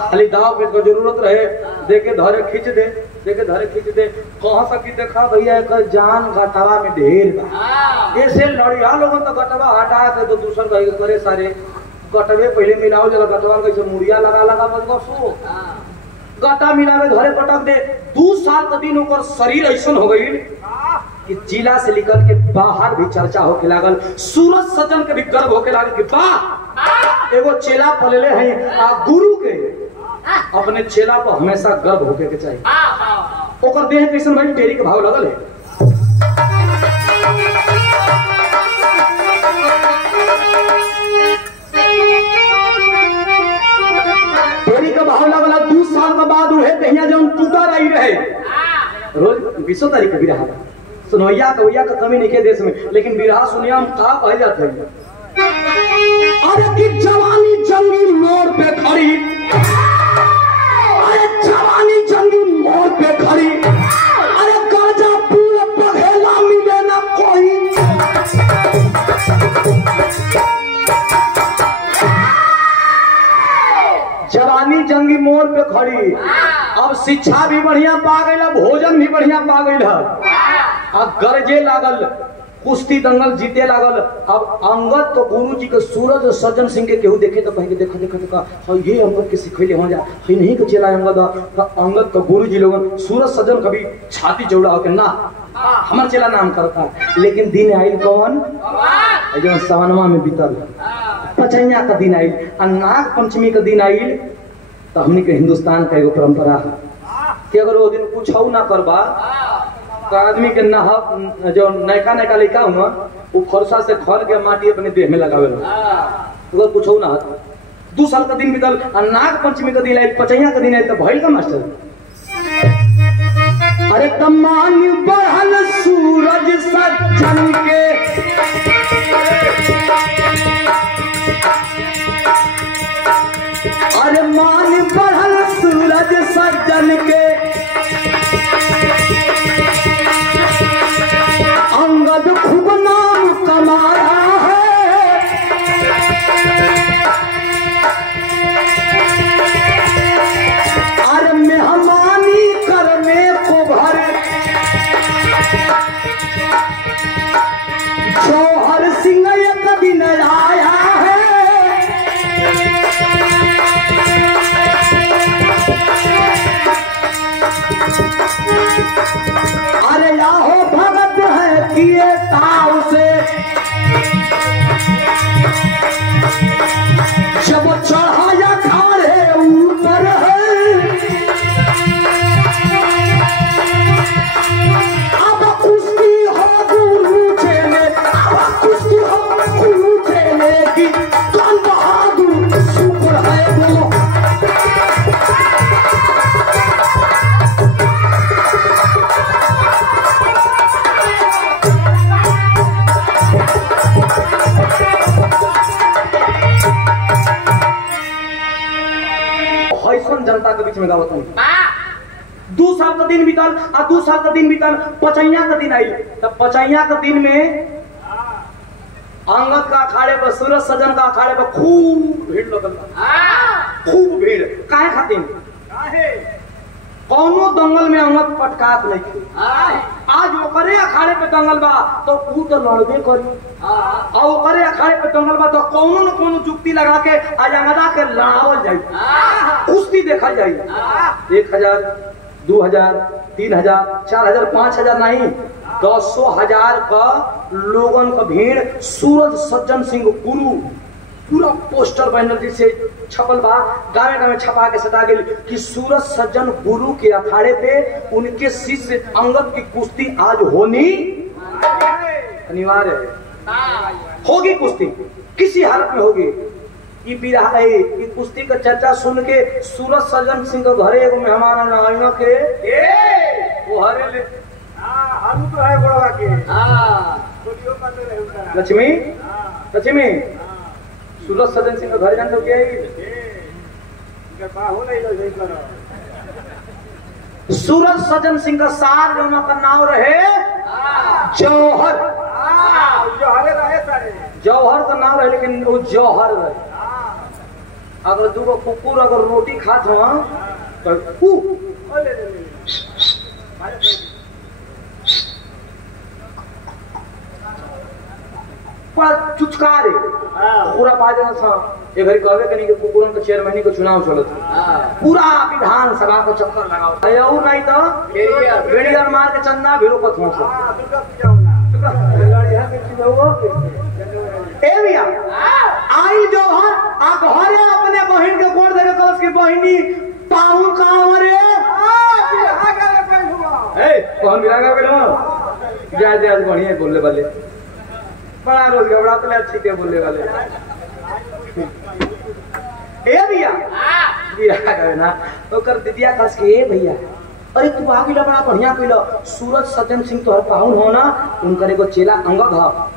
खाली दाव पे जरूरत रहे देके धरे खींच दे देखे धरे खींच दे कहाँ सकी देखा भैया एक जान गटवा में ढेर बा ऐसे लड़िया लोगन तो गटवा हटा के तो दूसर करे सारे गटवे पहले मिलाओ जला गटवा कैसे मुड़िया लगा लगा बस गटा मिलावे घरे पटक दे 2 साल का दिन होकर शरीर ऐसन हो गई कि जिला से निकल के बाहर भी चर्चा होके लागल। सूरज सज्जन के भी गर्व होके लागल कि वाह एगो चेला पलले हैं आ गुरु के अपने चेला पर हमेशा गर्व होके के चाहिए। ओकर देह कैसन भाई टेरी के भाव लगल है। टेरी का भाव लगल 2 साल के बाद उहे देहिया जब टूटा रही रहे रोज 20 तारीख भी रहा सुनैया कवैया का कमी नहीं के देश में, लेकिन बिरहा सुनिया हम कहा कहे जाते हैं। अरे कि जवानी जंगी मोड़ पे खड़ी, अरे जवानी जंगी मोड़ पे खड़ी, अरे गाजा पूल पघेला मिले ना कोई। जवानी जंगी मोड़ पे खड़ी, अब शिक्षा भी बढ़िया पा गई, भोजन भी बढ़िया पा गई, अब गरजे लागल कुश्ती दंगल जीते लागल। अब अंगद तो गुरु जी के सूरज सज्जन सिंह के केहू देखे तो कहे के देखा देखा देखा हाँ ये अंगद के सिखैले हो जा है नहीं के चला अंगद। अंगद तो गुरु जी लोगन सूरज सज्जन कभी छाती चौड़ा होके ना हमार चला नाम करता। लेकिन दिन आयल कौन जो सवनवा में बीतल पचैया का दिन आयल और नाग पंचमी का दिन आयल। तो हमने के हिंदुस्तान का एगो परंपरा है कि अगर वो दिन कुछ हो ना करबा तो आदमी के नहा जो नयका नयका लड़का हुआ वो फरसा से खर के माटी अपने देह में लगावे अगर कुछ हो ना 2 साल का दिन बीतल और नाग पंचमी का दिन आयल पचैया का दिन आयल तो भइल का मास्टर। अरे तमान बढ़ल सूरज सज्जन के अरे मान बढ़ल सूरज सज्जन के अंगद खूब नाम कमाया है। अरे मेहमानी करने को भर जौहर सिंह एक दिन आया है। अरे याहो भगत है किए ताव से जब चढ़ाया खाड़े ऊपर है। अब कुश्ती हो गुरु चेले अब कुश्ती हो गुरु चेले की कौन बहादुर शुक्र है वो। जनता के बीच में गावत हूँ 2 साल का दिन बीतल और 2 साल का दिन बीतल पचैया का दिन आई। तब पचैया का दिन में अंगद का अखाड़े पर सूरज सजन का अखाड़े पर खूब भीड़ लगल खूब भीड़ काहे खातिर कौनो दंगल में अंगद पटकात नहीं। आज ओकरे अखाड़े पे दंगल बा तो ऊ तो लड़बे करी और ओकरे अखाड़े पे दंगल बा तो कौनो न कौनो जुक्ति लगा के आज अंगदा के लड़ावल जाई कुश्ती देखा जाई। 1000 2000 3000 4000 5000 नहीं 10,000 का लोगन का भीड़ सूरज सज्जन सिंह गुरु पूरा पोस्टर बैनर से छपल बा गावे गावे छपा के सटा गई कि सूरज सज्जन गुरु के अखाड़े पे उनके शिष्य अंगद की कुश्ती आज होनी अनिवार्य है। होगी कुश्ती किसी हालत में होगी। ये कुश्ती का चर्चा सुन के सूरज सज्जन सिंह के घरे एगो मेहमान आना के वो हरे ले हम तो है बड़वा के लक्ष्मी लक्ष्मी सूरज सज्जन सिंह का घर जानते हो क्या सूरज सज्जन सिंह का सार जो का नाम रहे जौहर जौहर का नाम रहे लेकिन वो जौहर रहे। अगर 2 कुकुर अगर रोटी खात हो तो बड़ा चुचकारे पूरा पाजन था ये घड़ी कहवे कनी के कुकुरन के चेयरमैन के चुनाव चलत पूरा विधान सभा को चक्कर लगाओ और नहीं तो बेड़िया मार के चंदा भिड़ो को थोस ए भैया आई जौहर आ घरे अपने बहन के गोड़ देके कलस की बहिनी पाऊ का हमरे ए कौन बिरागा बेलो जा जा बढ़िया बोलने वाले बड़ा रोज घबरा तो अच्छी के बोलने वाले ए भैया बिरागा ना तो कर दिदिया कस के ए भैया अरे तू आगे बड़ा बढ़िया कइलो सूरज सज्जन सिंह तोहर पाहुन हो ना उनकर एगो चेला अंगद ह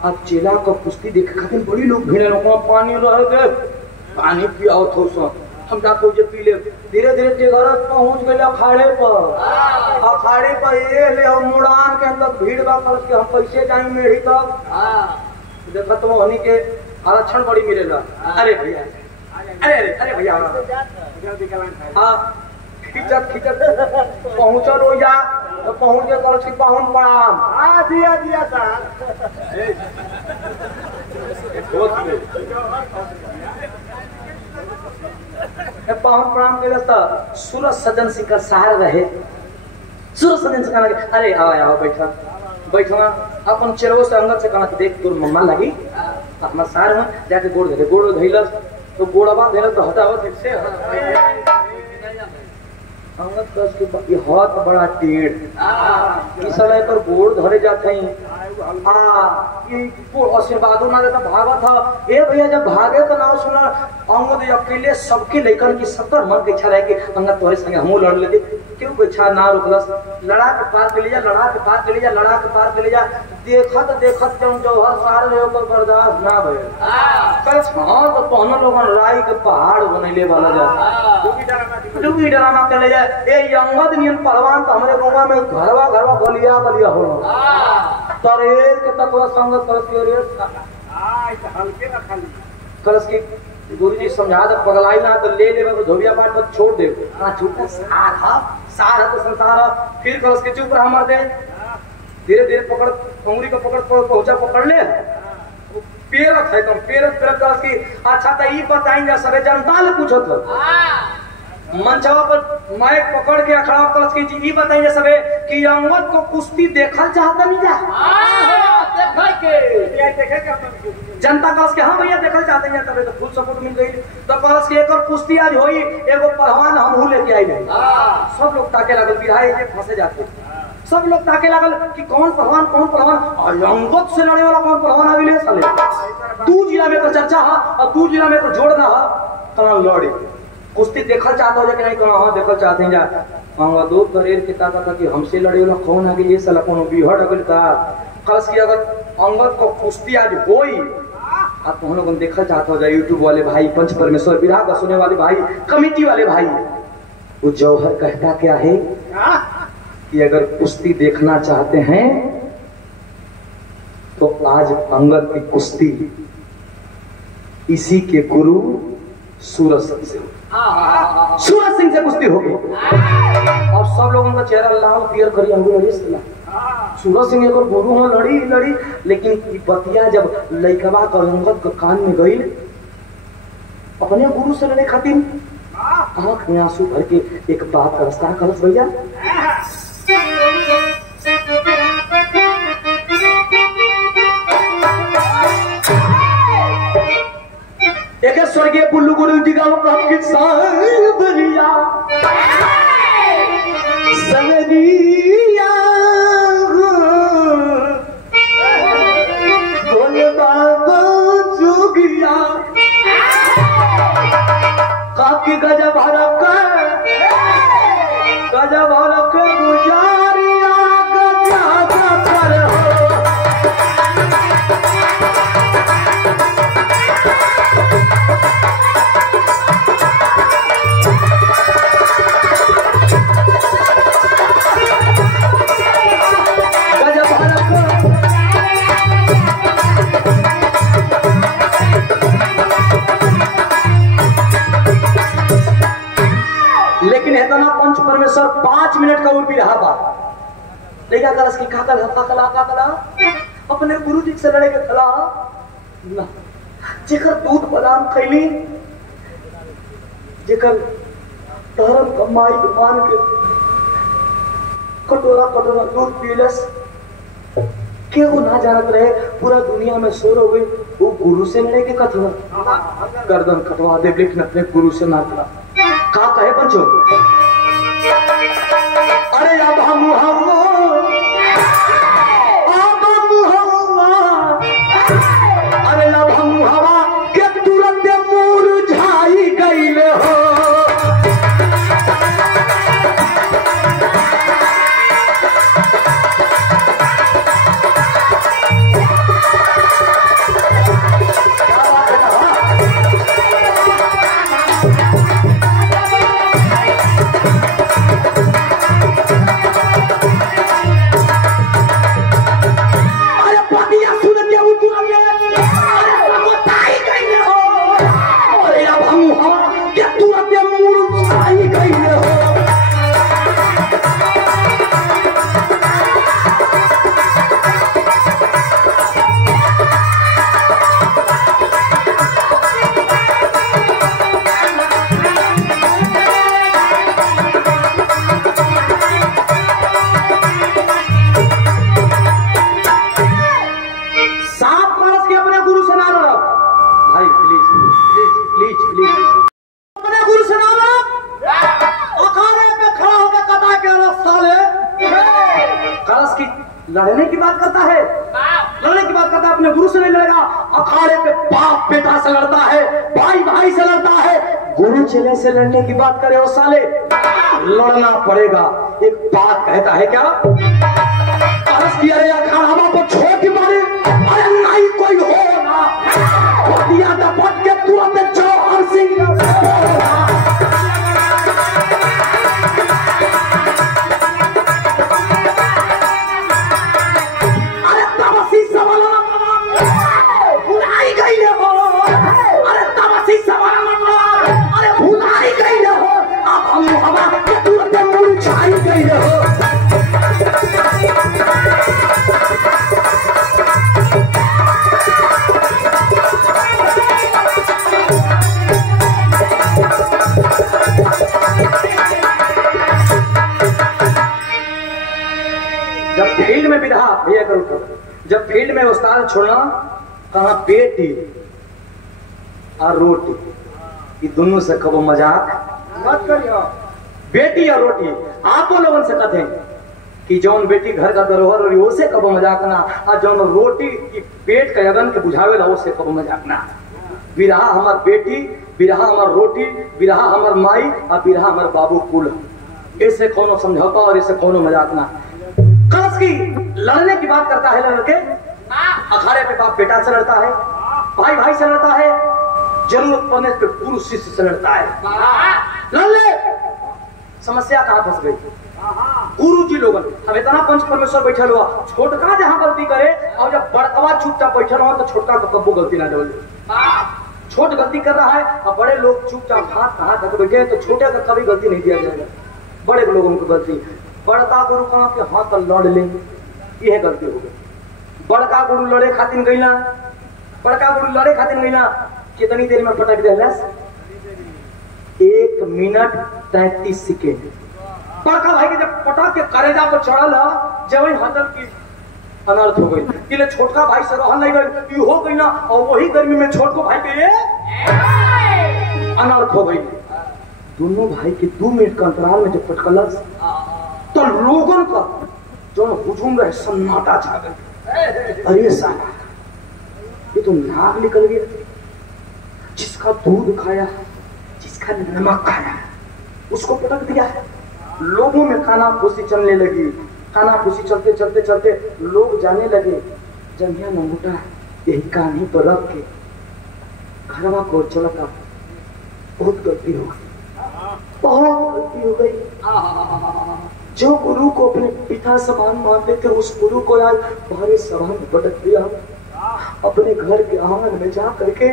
अब चेला को कुश्ती देखे खातिर बड़ी लोग भिड़े लोग पानी रह के पानी पियाओ थो सो हम जा तो जे पी ले धीरे धीरे के घर पहुंच गए अखाड़े पर ये ले हम मुड़ान के हम तक भीड़ बा फंस के हम कैसे जाएं मेढ़ी तक देखा तो हनी के आरक्षण बड़ी मिलेगा। अरे भैया अरे भैया हां खिचत खिचत पहुंचल हो जा तो पहुंच के कल की पाहुन प्रणाम दिया साहब पावन प्रणाम के था सूरज सजन सिंह का सहार रहे। सूरज सजन सिंह कहना अरे आओ आओ बैठा बैठना अपन चेरवो से अंगत से कहना देख तोर मम्मा लगी अपना सार में जाके गोड़ धरे गोड़ धैलस तो गोड़वा धैलस तो हटावा ठीक से अंगत कस के हाथ बड़ा टेढ़ इस समय पर गोड़ धरे जाते हैं आशीर्वादों ना देता भागा था ए भैया जब भागे तो ना सुना अंगद अकेले सबके लेकर की 70 मन की इच्छा रहे कि अंगद तोहरे संगे हमू लड़ लेते क्यों कोई इच्छा ना रुकलस लड़ा के पार के ले जा लड़ा के पार के ले जा लड़ा के पार के ले जा देखत जो हर सार रहे ऊपर बर्दाश्त ना भइल कल हां तो पहनो लोगन राई के पहाड़ बनैले वाला जा डूबी डरामा के ले जा ए अंगद नियन पहलवान तो हमरे गांव में घरवा गलिया होला तरेर के तत्व संगत करस के रे इस हल्के ना खाली करस के गुरुजी समझा दे पगलाई ना तो ले लेबे धोबिया पाट पर छोड़ दे हां छूटा सार है तो संसार फिर करस के चुप रह मर दे धीरे पकड़ उंगली को पकड़ पहुंचा पकड़ ले पेरत है तुम पेरत करस की अच्छा त ई बताएंगे सबे जनता ले पूछत मंचवा पर माइक पकड़ के अखड़ा करस की जी बताइए सबे कि अंगद को कुश्ती देखल चाहता नहीं जा देखे क्या जनता कहस के हां भैया देखल चाहते हैं तबे तो फुल सपोर्ट मिल गई तो कहस के एकर कुश्ती आज होई एगो पहलवान हमहू लेके आई नहीं सब लोग ताके लागल बिराए के फंसे जाते सब लोग ताके लागल कि कौन पहलवान अंगद से लड़े वाला कौन पहलवान आविले साले तू जिला में तो चर्चा है और तू जिला में तो जोड़ना है कहां लड़े कुश्ती देखल चाहता हो कि नहीं कहां हां देखल चाहते हैं जा अंगद दो करेर के ताकत कि हमसे लड़े वाला कौन आगे ये साला कौन बिहड़ अगल का खास की अगर अंगद को कुश्ती आज होई आप हम लोग देखा चाहता हो जाए यूट्यूब वाले भाई पंच परमेश्वर विराह का सुने वाले भाई कमेटी वाले भाई वो जौहर कहता क्या है कि अगर कुश्ती देखना चाहते हैं तो आज अंगद की कुश्ती इसी के गुरु सूरज सिंह से कुश्ती होगी और सब लोगों का चेहरा लाल पियर करी अंगूर सूरज सिंह एक गुरु में लड़ी लेकिन बतिया जब लइकवा अंगद के कान में गई अपने गुरु से लड़े खातिर आंख में आंसू भर के एक बात का रास्ता करस भैया एक स्वर्गीय पुल्लू गुरु जी का प्राप्त के साबरिया सवरिया बोले बाबा जोगिया काकी गजब हरक गुजारिया गजब कर लेकिन इतना पंच परमेश्वर 5 मिनट का भी रहा बात लेकिन करस की काकला अपने गुरु जी से लड़े के खला ना जेकर दूध बदाम खैली जेकर धर्म कमाई मान के कटोरा दूध पीलस केहू ना जानत रहे पूरा दुनिया में शोर हो गई वो गुरु से लड़े के कथवा गर्दन कटवा दे लेकिन अपने गुरु से ना करा का कहे पंचो अरे अब हम अरे अब हम हवा के तुरंत मुरझाई गईल हो लड़ने की बात करता है, लड़ने की बात करता है, अपने गुरु से नहीं लड़ेगा। अखाड़े पे बाप बेटा से लड़ता है, भाई भाई से लड़ता है, गुरु चेले से लड़ने की बात करे वो साले, लड़ना पड़ेगा। एक बात कहता है क्या, अरे अखाड़ा को छोड़ के मारे, अरे नहीं कोई हो ना, दिया दपट के तुरंत जौहर सिंह जब फील्ड में उस्ताद छोड़ना, कहा बेटी और रोटी, ये दोनों से कबो मजाक मत करियो। बेटी और रोटी आप लोगों से कहते हैं कि जौन बेटी घर का धरोहर और उसे कबो मजाक ना, और जौन रोटी की पेट के अगन के बुझावे ला उसे कबो मजाक ना। बिरहा हमार बेटी, बिरहा हमार रोटी, बिरहा हमार माई और बिरहा हमार बाबू कुल, ऐसे कोनो समझौता और ऐसे कोनो मजाक ना। कलश की लड़ने की बात करता है, लड़के अखाड़े पे बाप बेटा से लड़ता है, भाई भाई से लड़ता है, जरूरत पड़ने पे गुरु शिष्य से लड़ता है। लड़ ले, समस्या कहां फंस गई? गुरु जी लोगन अब इतना पंच परमेश्वर बैठल हुआ, छोटका जहां गलती करे और जब बड़कवा चुपचाप बैठल हुआ तो छोटका को कब्बो गलती ना डोले। छोट गलती कर रहा है और बड़े लोग चुपचाप हाथ धक बैठे हैं तो छोटे का कभी गलती नहीं दिया जाएगा। बड़े लोगों को गलती, बड़का गुरु कहा कि हाथ लड़ ले, यह गलती हो गई। बड़का गुरु लड़े खातिर गईला, बड़का गुरु लड़े खातिर गईला, कितनी देर में पटक दिया? 1 मिनट 33 सेकेंड। बड़का भाई के जब पटक के करेजा पर चढ़ल, जब वही हटल की अनर्थ हो गई। इसलिए छोटका भाई से रहन नहीं गई, हो गई ना, और वही गर्मी में छोटको भाई के अनर्थ हो गई। दोनों भाई के 2 मिनट के अंतराल में जब पटकलस तो लोगों का जो हुजूम रहे सन्नाटा छा गया। अरे साला, ये तो नाग निकल गया, जिसका दूध खाया, जिसका नमक खाया, उसको पटक दिया। लोगों में खाना फूसी चलने लगी, खाना फूसी चलते चलते चलते लोग जाने लगे, जंगिया नंगूटा यही कान्ही पर रख के घरवा को चलता। बहुत गलती हो गई, बहुत गलती हो गई। जो गुरु को अपने पिता समान मानते थे, उस गुरु को आज भारी सभा में पटक दिया। अपने घर के आंगन में जा करके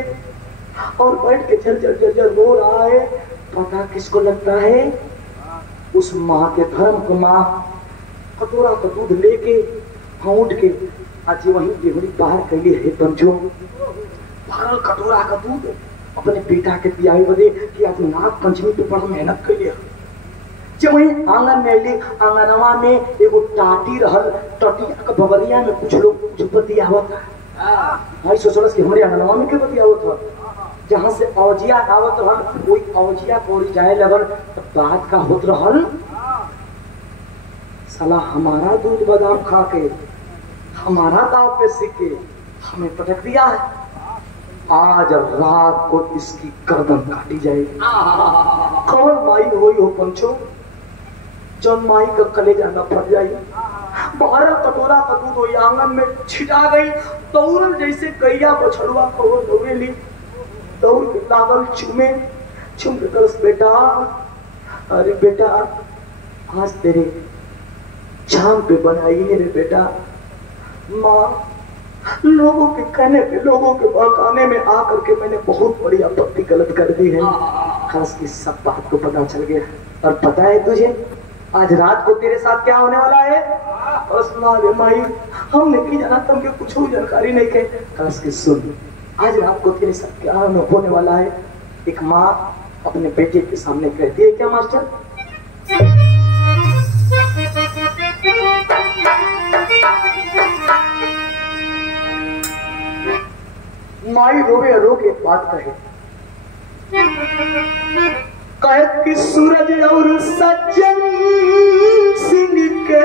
और बैठ के जल जल जल जल रो रहा है। पता किसको लगता है? उस माँ के धर्म को। माँ कटोरा का दूध लेके उठ के आज वही गेहूं बाहर के लिए है पंचो, भरल कटोरा का दूध अपने बेटा के पियाई बदे कि आज नाग पंचमी पे बड़ा मेहनत कर लिया। जब वही आंगन में अली, आंगनवा में एगो टाटी रहल, टटिया के बगलिया में कुछ लोग कुछ बतियावत था। भाई सोचलस कि हमारे आंगनवा में के बतियावत था, जहां से औजिया आवत रहल, कोई औजिया कोरी जाए लगल तो बात का होत रहल, साला हमारा दूध बादाम खा के, हमारा दाव पे सीख के हमें पटक दिया है। आज रात को इसकी गर्दन काटी जाएगी। कौन माई होई हो पंचो, जौन माई का कलेजा न फट जाए। बाहर कटोरा का दूध वही आंगन में छिटा गई, दौड़ जैसे गैया बछड़ुआ को दौड़ेली, दौड़ के लागल चूमे, चूम के कलस बेटा, अरे बेटा आज तेरे जान पे बनाई है रे बेटा। माँ लोगों के कहने पे, लोगों के बहकाने में आकर के मैंने बहुत बड़ी आपत्ति गलत कर दी है। खास की सब बात को पता चल गया। और पता है तुझे आज रात को तेरे साथ क्या होने वाला है? और माई हमने की जाना, तुमके कुछ जानकारी नहीं के। खास की सुन, आज रात को तेरे साथ क्या होने वाला है? एक माँ अपने बेटे के सामने कहती है, क्या मास्टर? माई रोवे रो के बात कहे कि सूरज और सज्जन सिंह के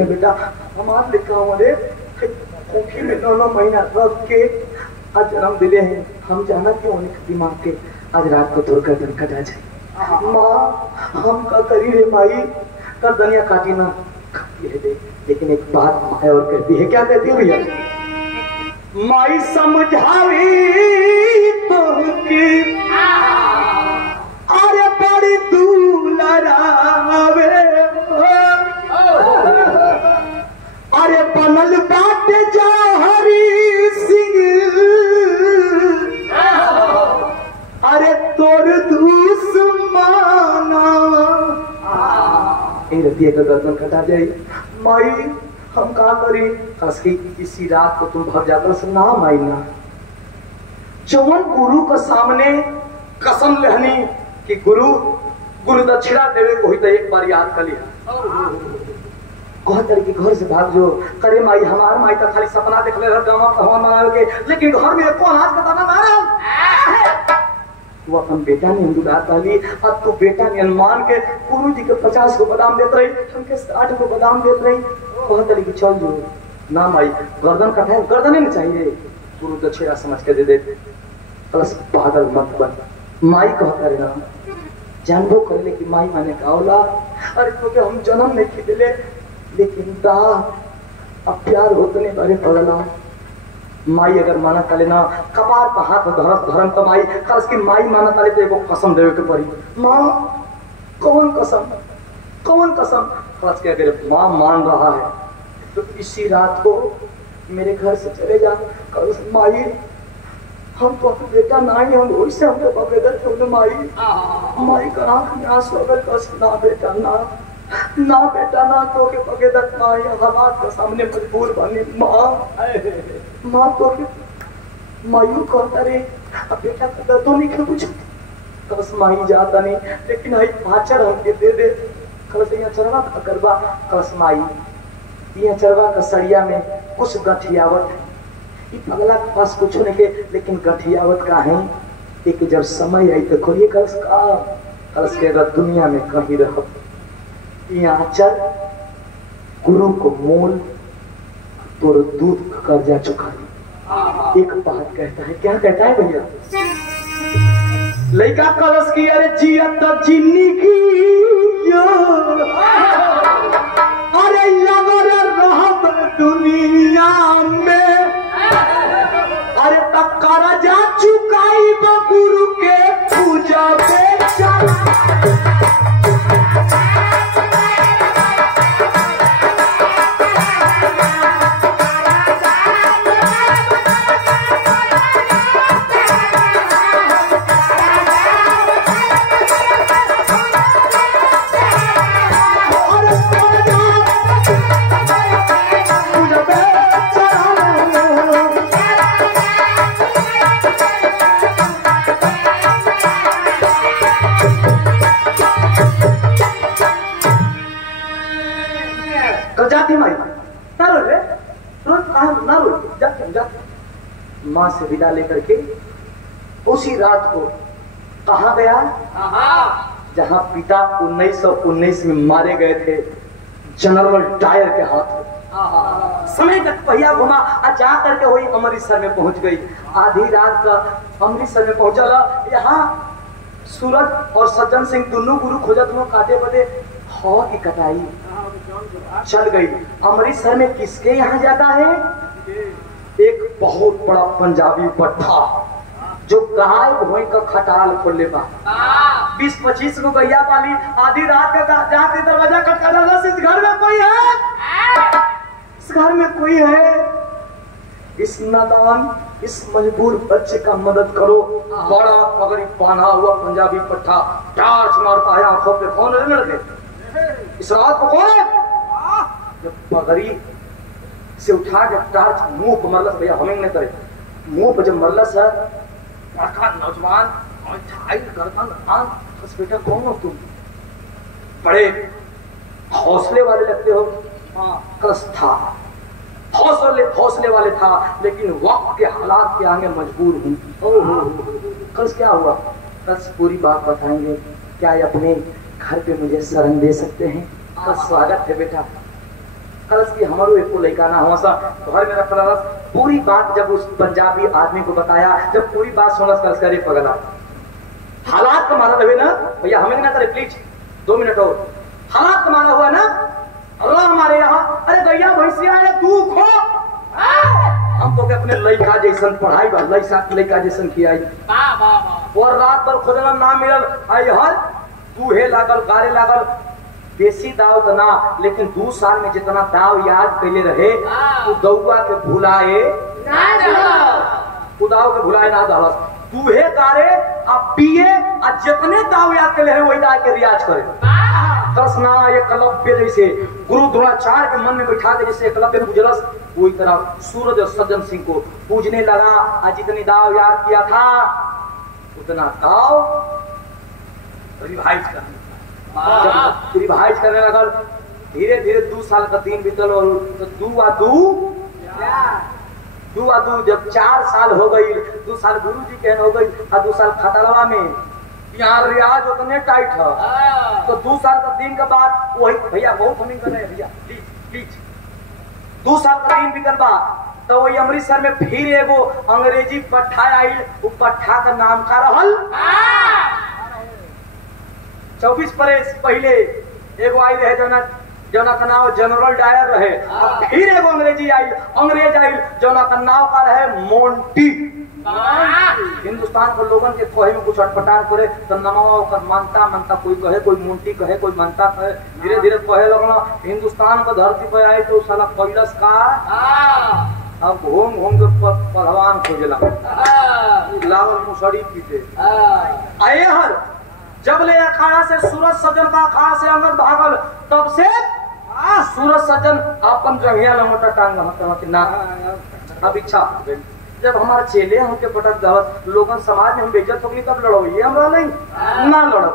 लेकिन बेटा हमारे लिखा हमारे कोखी में 9 महीना रख के आज जन्म दिले हैं। हम जाना क्यों उन्हें दिमाग के आज रात को तोड़ गर्दन कटा जाए। माँ हम का करी रे माई गर्दनिया काटी ना काटी है दे। लेकिन एक बात माँ और कहती है, क्या कहती है भैया? माई समझावी तो की अरे बड़ी दुलरावे अरे बनल बाटे जा हरी सिंह अरे तोर दुश्मना रतिया का गर्दन कटा जाए। माई हम कहा करी कसकी इसी रात को तुम भग जाता से ना माई ना चौवन गुरु के सामने कसम लेहनी कि गुरु दक्षिणा देवे को ही तो एक बार याद कर लिया। कह तरीके घर से भाग जो करे माई हमार माई तो खाली सपना देख ले के लेकिन घर में कौन हाथ बताना मारा तू अपन बेटा ने हिंदुदार डाली। अब तू बेटा ने मान के गुरु जी के 50 को बादाम देते रही हमके 60 को बादाम देते रही। कह तरीके चल जो ना माई गर्दन कटाए गर्दन नहीं चाहिए गुरु दक्षिणा समझ के दे दे प्लस पागल मत बन। माई कह करे ना जानबो कर ले कि माई माने कावला अरे तो हम जन्म नहीं खिदले लेकिन दा अब प्यार होते नहीं बारे पगला। माई अगर माना ताले ना कपार पर हाथ धर्म कमाई खास की माई माना ताले तो एगो कसम देवे के पड़ी। माँ कौन कसम खास के अगर माँ मान रहा है तो इसी रात को मेरे घर से चले जा। कल माई हम तो बेटा ना ही हम वैसे हमने बगैर तुमने माई का आंख में आंसू अगर कस ना बेटा ना बेटा ना तो के बगैर माई हालात के सामने मजबूर बनी। माँ तो के मायू करता रे अब बेटा का तो नहीं के कुछ कस माई जाता नहीं लेकिन आई पाचर हमके दे दे कल से यहाँ चरवा करवा कस माई यहाँ चरवा का सड़िया में कुछ गठियावत है अगला के पास कुछ नहीं के लेकिन गठियावत का है एक जब समय आई तो खोलिए कलश के अगर दुनिया में कहीं रहो यहाँ चल गुरु को मोल तो दूध का कर्जा चुका। एक बात कहता है, क्या कहता है भैया? लड़का कलश की अरे जियत जिंदगी अरे अगर रहब दुनिया में अरे तक कर्जा चुकाई गुरु के पूजा बेचा। माँ से विदा लेकर के उसी रात को कहा गया जहां पिता 1919 में मारे गए थे जनरल डायर के हाथ। समय तक पहिया घुमा जा करके वही अमृतसर में पहुंच गई। आधी रात का अमृतसर में पहुंचला। यहाँ सूरज और सज्जन सिंह दोनों गुरु खोजत हुआ काटे बदे हवा की कटाई चल गई। अमृतसर में किसके यहाँ जाता है? एक बहुत बड़ा पंजाबी पट्टा जो गाय भोई का खटाल खोले बा 20-25 को गैया पाली। आधी रात का जाते दरवाजा खटखटा इस घर में कोई है? इस घर में कोई है? इस नादान इस मजबूर बच्चे का मदद करो। बड़ा पगड़ी पहना हुआ पंजाबी पट्टा टार्च मारता है आंखों पे। कौन है लड़के? इस रात को कौन है? जब पगड़ी से उठा के टार्च मुंह पर मरलस भैया हमिंग नहीं करे मुंह पर जब मरलस है बड़का नौजवान बेटा कौन हो तुम? बड़े हौसले वाले लगते हो। कस था हौसले वाले था लेकिन वक्त के हालात के आगे मजबूर हूँ। कस क्या हुआ? कस पूरी बात बताएंगे। क्या अपने घर पे मुझे शरण दे सकते हैं? कस स्वागत है बेटा। कलश की हमारो एको लड़का ना हुआ सा घर में रखल रस। पूरी बात जब उस पंजाबी आदमी को बताया, जब पूरी बात सुनस कलश करे पगला हालात का मारा रहे ना भैया, हमें ना करे प्लीज 2 मिनट और। हालात का मारा हुआ ना अल्लाह हमारे यहाँ, अरे गैया भैंसिया है तू खो, हम तो अपने लड़का जैसन पढ़ाई बा, लड़का जैसन किया और रात भर खोजला ना मिलल। आई हर दूहे लागल गारे लागल, देसी दाव तो ना, लेकिन 2 साल में जितना दाव याद कैले रहे तो दौआ के भुलाए दाव के भुलाए ना दहलस। दूहे गारे आ पिए आ जितने दाव याद कैले रहे वही दाव के रियाज करे। दसना एकलव्य जैसे गुरु द्रोणाचार्य के मन में बैठा के जैसे एकलव्य पूजलस, वही तरह सूरज और सज्जन सिंह को पूजने लगा। आज जितनी दाव याद किया था उतना दाव रिवाइज करने, जब रिवाइज करने लगा धीरे धीरे 2 साल का दिन बीतल और दू जब 4 साल हो गई, 2 साल गुरु जी के हो गई और 2 साल खतरवा में यहाँ रियाज उतने टाइट है। तो 2 साल का दिन के बाद वही भैया बहुत हमिंग कर रहे हैं भैया प्लीज 2 साल का दिन बीतल बा तो वही अमृतसर में फिर एगो अंग्रेजी पट्ठा आयल। वो पट्ठा का नाम का रहल 24 बरस पहले एगो आई रहे जना का नाम जनरल डायर रहे। और फिर एगो अंग्रेज आयल जना का नाम का रहे मोंटी। हिंदुस्तान के लोगन के कहे में कुछ अटपटार करे तो नमवा मानता कोई कहे, कोई मोंटी कहे, कोई मानता कहे, धीरे धीरे कहे लगना। हिंदुस्तान को धरती पर आए तो साला कैलस का अब घूम के पहलवान खोजला लागल मुसड़ी पीटे आए हर। जब ले अखाड़ा से सूरज सज्जन का अखाड़ा से अंगद भागल, तब से सूरज सज्जन अपन जंगिया लंगोटा टांग ना अब इच्छा। जब हमारे चेले हमके पटक दहत लोगन समाज में हम बेइज्जत होगी तब लड़ो, ये हमरा नहीं ना लड़ो।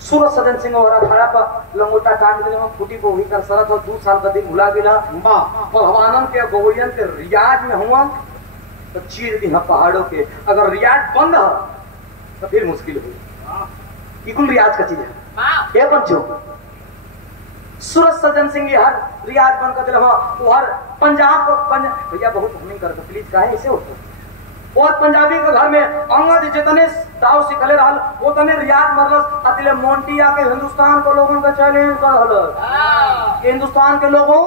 सूरज सज्जन सिंह और अखाड़ा पर लंगोटा टांग दिले में फूटी को हुई कर सरत और 2 साल का दिन भुला गिला। पहलवानन के गोवरियन के रियाज में हुआ तो चीर दी पहाड़ों के। अगर रियाज बंद है तो फिर मुश्किल हुई। कुल रियाज का चीज है ये बच्चों। सूरज सज्जन सिंह हर रियाज बन कर वो हर पंजाब को भैया बहुत हमिंग कर प्लीज का है ऐसे होता। और पंजाबी के घर में अंगद जितने दाव सिखले रहल वो तने रियाज मरलस। अतिले मोंटी आके हिंदुस्तान के लोगों का चैलेंज कर रहल कि हिंदुस्तान के लोगों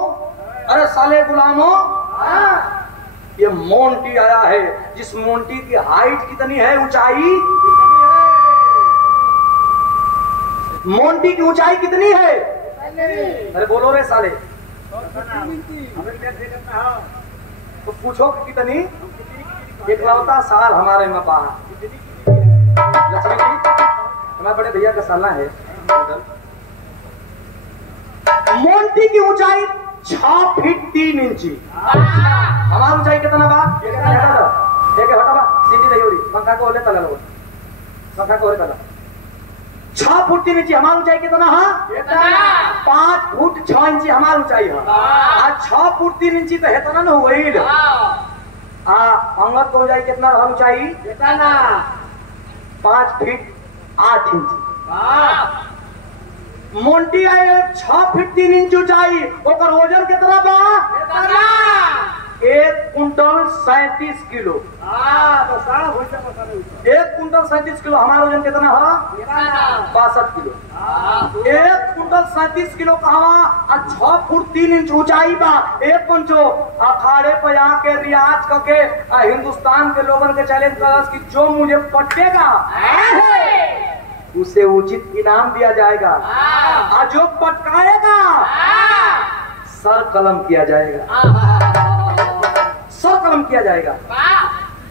अरे साले गुलामों ये मोंटी आया है। जिस मोंटी की हाइट कितनी है, ऊंचाई मोंटी की ऊंचाई कितनी है? अरे बोलो रे साले तो पूछो कि कितनी। इकलौता साल हमारे में बाहर लक्ष्मी जी हमारे बड़े भैया का साला है। मोंटी की ऊंचाई 6 फीट 3 इंची। हमारी ऊंचाई कितना बा? हटा बा सीटी दयोरी पंखा को ले तला लो, पंखा को ले तला 6 फुट 3 इंची। हमारी ऊंचाई कितना है? 5 फुट 6 इंची हमारी ऊंचाई है। आज 6 फुट 3 इंची तो हेतना न हो गई। अंगद को ऊंचाई कितना रहा? ऊंचाई 5 फीट 8 इंची। मोंटी आए 6 फीट 3 इंच ऊंचाई। ओकर वजन कितना बा? 1 कुंटल 37 किलो। 1 कुंटल 37 किलो। हमारा वजन कितना है? 62 किलो। 1 कुंटल 37 किलो कहवा 6 फुट 3 इंच ऊंचाई बा। एक पंचो अखाड़े पे आके रियाज करके हिंदुस्तान के लोगों के चैलेंज करस कि जो मुझे पटेगा उसे उचित इनाम दिया जाएगा और जो पटकाएगा सर कलम किया जाएगा। सर कलम किया जाएगा।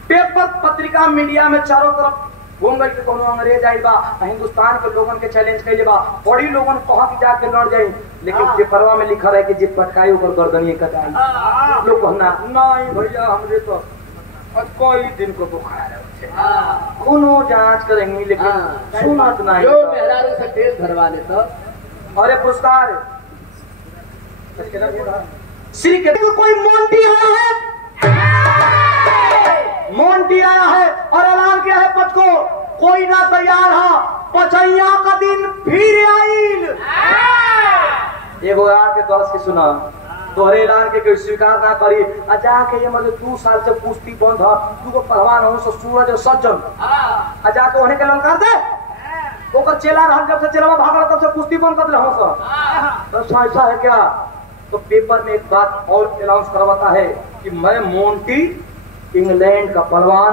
पेपर पत्रिका मीडिया में चारों तरफ घूम गई कोनो अंग्रेज आई बा हिंदुस्तान के लोगन के चैलेंज कैले बा। बड़ी लोगन कहा कि जाके लड़ जाए, लेकिन पेपरवा में लिखा रहे कि जे पटकाई ओकर गर्दनी कटाई। लोग कहना नहीं भैया हमरे तो कोई दिन को बुखार है कोनो जांच करेंगे लेकिन सुनत नहीं। जो मेहरारू से तेल भरवा ले तो और ये पुरस्कार श्री के कोई मोंटी आया है, मोंटी आया है और ऐलान किया है पच को कोई ना तैयार है। पचैया का दिन फिर आइल। एगो आके दस की सुना तोहरे ऐलान के कोई स्वीकार ना करी आ जाके ये मतलब 2 साल से कुश्ती बंद है तू को पहलवान हो सो सूरज और सज्जन आ जाके उन्हें के ललकार दे ओकर चेला रहल जब से चेला भागल तब से कुश्ती बंद कर दे हो सर तो ऐसा है क्या तो पेपर में एक बात और अनाउंस करवाता है कि मैं मोंटी इंग्लैंड का पहलवान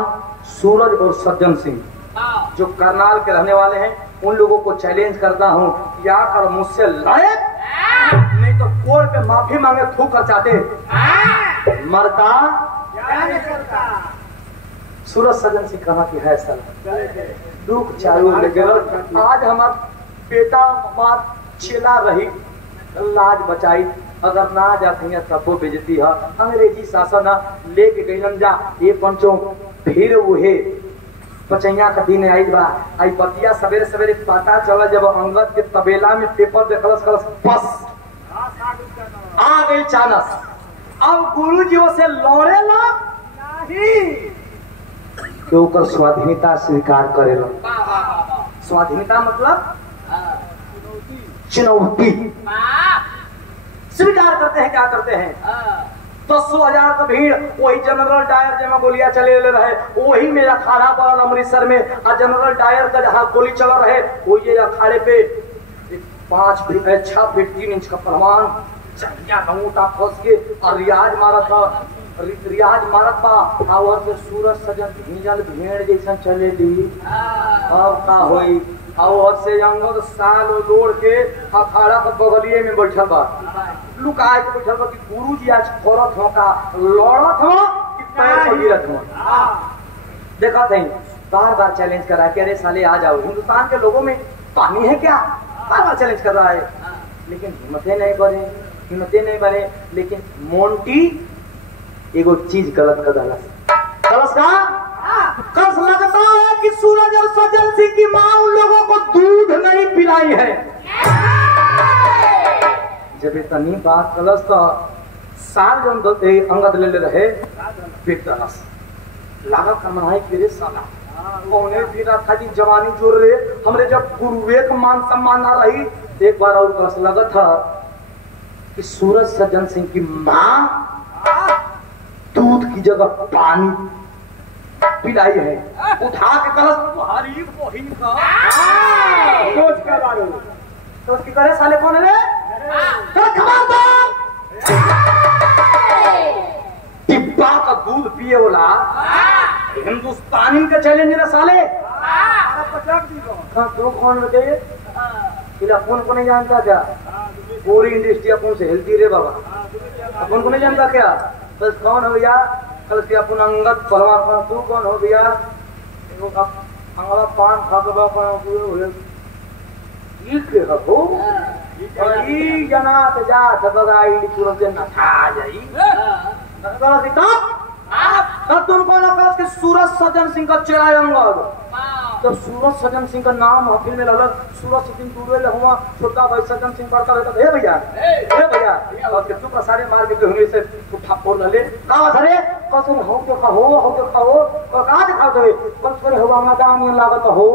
सूरज और सज्जन सिंह जो करनाल के रहने वाले हैं उन लोगों को चैलेंज करता हूँ कि आकर मुझसे लड़े नहीं तो कोर्ट पे माफी मांगे थूक कर चाहते मरता सूरज सज्जन सिंह कहा कि है सर दुख चालू आज हमारा बेटा हमार चेला रही लाज बचाई अगर ना जाती है तबो बेजती है अंग्रेजी शासन लेके गईलन जा ये पंचों फिर वहे पचैया का दिन आई बा आई बतिया सवेरे सवेरे पता चला जब अंगद के तबेला में पेपर देखलस कलस बस आ गई चानस अब गुरुजियों से लौड़े ला नहीं तो ओकर स्वाधीनता स्वीकार करेला स्वाधीनता मतलब चुनौती स्वीकार करते हैं क्या करते हैं 10,000 का भीड़ वही जनरल डायर जहाँ गोलियां चले रहे वही में अखाड़ा पड़ल अमृतसर में और जनरल डायर का जहाँ गोली चल रहे वही अखाड़े पे 5 फीट 6 फीट 3 इंच का पहलवान अंगूठा फंस के और रियाज मारत बा और से सूरज सजन भीजल भेड़ जैसा चले दी अब का होई और से अंगद साल दौड़ के अखाड़ा के बगलिए में बैठल बा लुकाए के बैठल बा कि गुरुजी आज फरत हो का लड़त हो कि पैर पर गिरत हो देखा थे बार बार चैलेंज करा के अरे साले आ जाओ हिंदुस्तान के लोगों में पानी है क्या बार बार चैलेंज कर रहा है लेकिन हिम्मतें नहीं बढ़े लेकिन मोंटी एगो चीज गलत कर दलस का कस लगता है कि सूरज और सज्जन सिंह की मां उन लोगों को दूध नहीं पिलाई है जब इतनी बात कलस तो साल जो अंगद ले रहे फिर दलस लागत का मनाई फिर साला कौने भी था कि जवानी जोर रहे हमरे जब गुरुवेक मान सम्मान ना रही एक बार और कस लगा था कि सूरज सज्जन सिंह की मां दूध की जगह पानी पिलाई है उठा के कलश तुम्हारी बहिन का सोच कर मारो तो उसकी करे साले कौन है रे डिब्बा का दूध पिए वाला हिंदुस्तानी का चैलेंज है साले तो कौन बताइए अपन को नहीं जानता क्या पूरी इंडस्ट्री अपन से हिलती रे बाबा अपन को नहीं जानता क्या बस कौन हो भैया कल से अपन अंगद पहलवान तू कौन हो भैया अंगला पान खा के बापा के हो ई जना त जा बगाई तुरंत न खा जाई कल से तब तुम कौन हो के सूरज सज्जन सिंह का चेला अंगद जब सूरज सज्जन सिंह का नाम हकीम में लगा सूरज सिंह दूर ले हुआ छोटा भाई सज्जन सिंह पढ़ता रहता हे भैया और के चुप सारे मार के होने से उठा फोड़ ले का धरे कसम हो तो कहो और का दिखाओ दे कम करे हुआ मैदान में लागत हो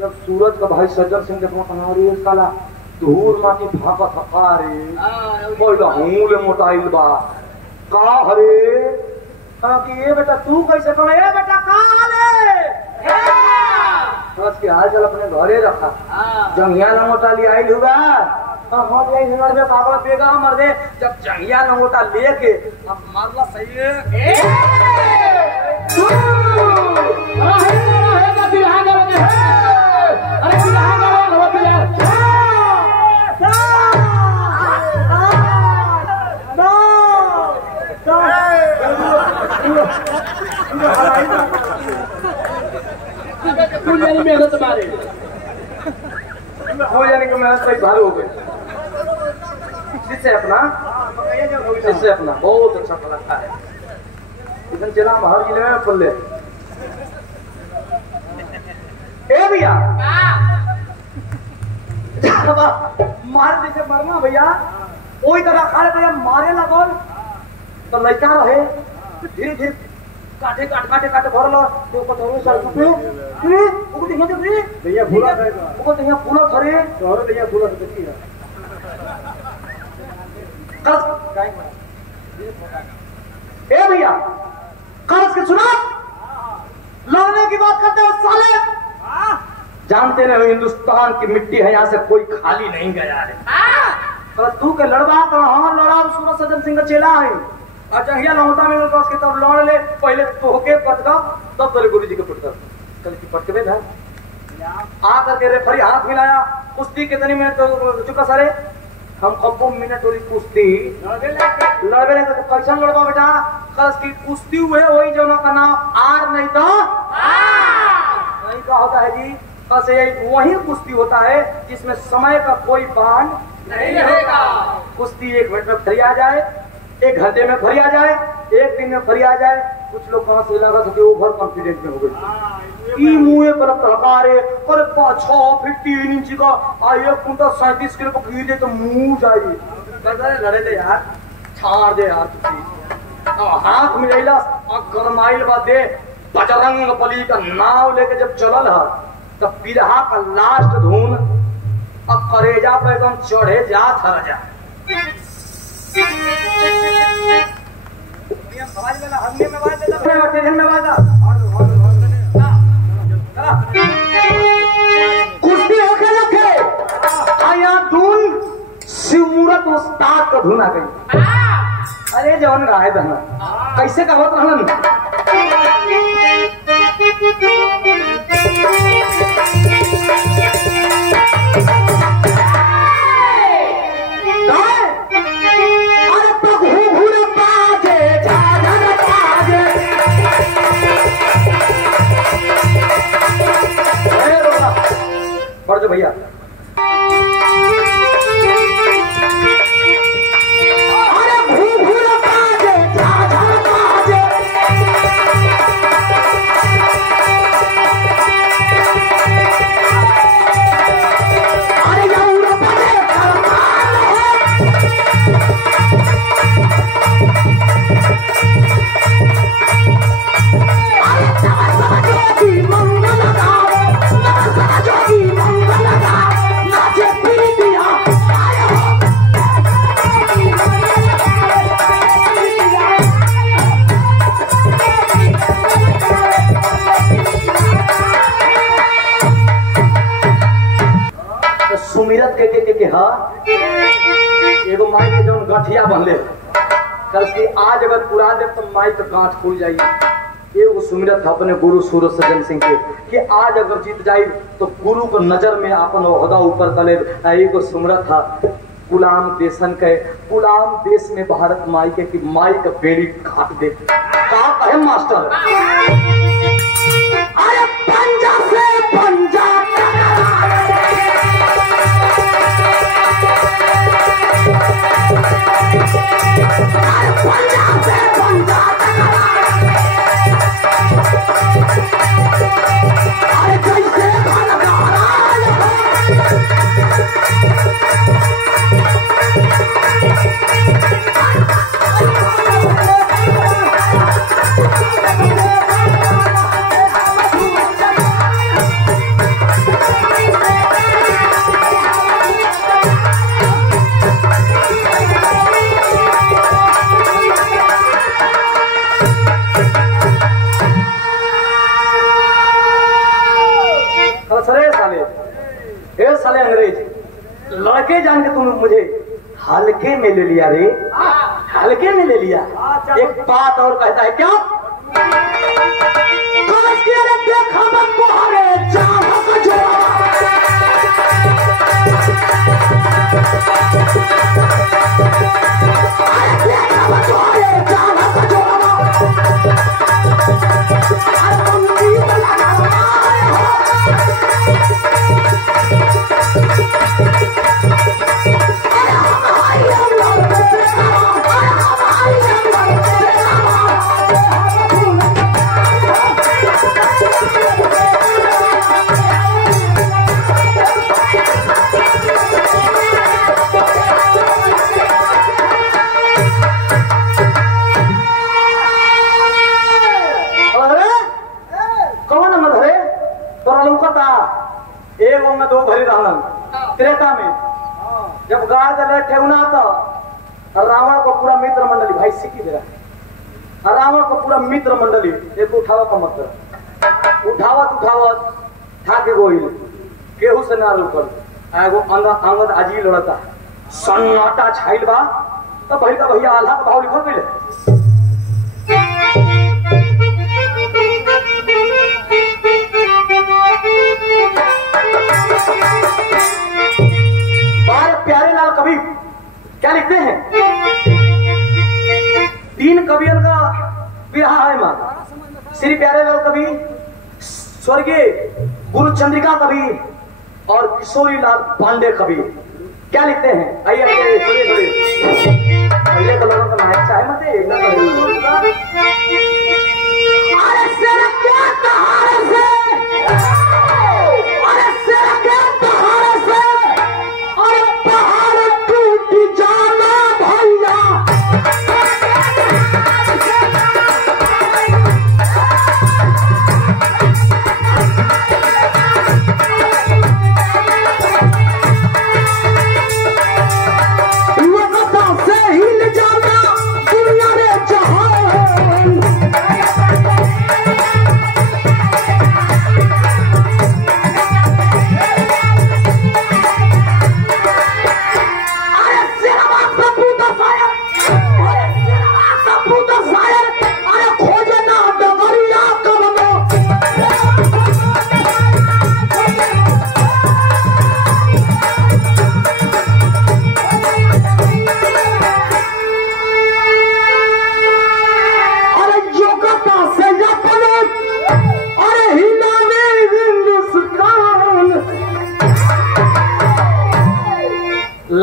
जब सूरज का भाई सज्जन सिंह देखो कनारी साला धूल माटी भापत हकारे पहिला हुले मोटाइल बा का हरे कि ये बेटा तू कैसे कहे ए बेटा का ले के हाल चल अपने घरे रखा जंगिया लंगोटा ले आई हुआ हम यही हिंगड़ में पागल पेगा मर दे जब जंगिया लंगोटा लेके अब मारला सही है मेहनत मारे हो जाने की मेहनत भाई भारी हो गई जिससे अपना बहुत अच्छा लगता है इधर चला हर जिले में खुल ले ए भैया मार जैसे मरना भैया वही तरह खाने भैया मारे लगो तो लड़का रहे धीरे धीरे काटे भर लो तो को तो सर सुपे वो देखिए तो भैया फूला है वो तो यहाँ फूला थरे और भैया फूला देखिए ए भैया कर्ज के सुना लड़ने की बात करते हो साले। जानते रहे हिंदुस्तान की मिट्टी है, यहाँ से कोई खाली नहीं गया है। तू के लड़वा तो हाँ लड़ा सूरज सजन सिंह का चेला है। अच्छा हिया लौटा में तो उसके तब लड़ ले पहले तोहके पटका तब तेरे गुरुजी के पटका कल की पटके था आ करके रेफरी हाथ मिलाया। कुश्ती कितनी मिनट तो चुका सारे हम कब्बो मिनट वाली कुश्ती लड़बे नहीं तो कैसा लड़वा बेटा कल की कुश्ती हुए वही जो का नाम आर नहीं तो नहीं का होता है जी। बस वही कुश्ती होता है जिसमें समय का कोई बांध नहीं रहेगा। कुश्ती 1 मिनट में फरिया जाए, 1 घंटे में फरिया जाए, 1 दिन में फरिया जाए। कुछ लोग कहां से लगा सके ओवर कॉन्फिडेंट में हो गए मुंह पर प्रकारे और 6 फीट 3 इंच का आइए कुंटा 37 किलो को गिर तो मुंह जाइए लड़े दे यार छाड़ दे यार हाथ मिलेला गरमाइल बा दे बजरंग बली का नाव लेके जब चलल है तब बिरहा का लास्ट धुन अब करेजा पे एकदम चढ़े जा थर जा कुश्ती होके लगे आया धुन शिवमूरत उस्ताद का धुन आ गई। अरे जवन गाय दहना कैसे कहत रहलन पढ़ दो भैया। अरे भूल बाजे झाझा बाजे अरे यौरा बजे करमान अरे चवा जोगी मंगल गाओ चवा जोगी सुमिरत के हाँ एगो माई के जौन गठिया बनले कल की आज अगर पुरा दे तो माई तो गांठ खुल जाएगी। एगो सुमिरत था अपने गुरु सूरज सजन सिंह के कि आज अगर जीत जाए तो गुरु को नजर में अपन ओहदा ऊपर करे। एगो सुमिरत था गुलाम देशन के गुलाम देश में भारत माई के कि माई का बेड़ी काट दे का कहे मास्टर अरे पंजा से पंजा साले अंग्रेज लड़के जान के तुम मुझे हल्के में ले लिया रे हल्के में ले लिया। एक बात और कहता है क्या देखा त्रेता में जब गाड़ दे ठेवना तो रावण को पूरा मित्र मंडली भाई सीखी दे रहा है। रावण को पूरा मित्र मंडली एक उठावा का मतलब उठावत था के गोइल केहू से ना रुकल एगो अंगद अजील लड़ता सन्नाटा छाइल बा तो भैया आल्हा का भाव लिखल गइल प्यारे लाल कवि क्या लिखते हैं? 3 कवियों का विरह है मां श्री प्यारे लाल कवि, स्वर्गीय गुरु चंद्रिका कवि और किशोरी लाल पांडे कवि क्या लिखते हैं? आइए पहले तो लोगों का नायक चाहे मत अरे सेरा क्या तहारे से अरे सेरा क्या तहारे से अरे पहाड़ टूट जाना भैया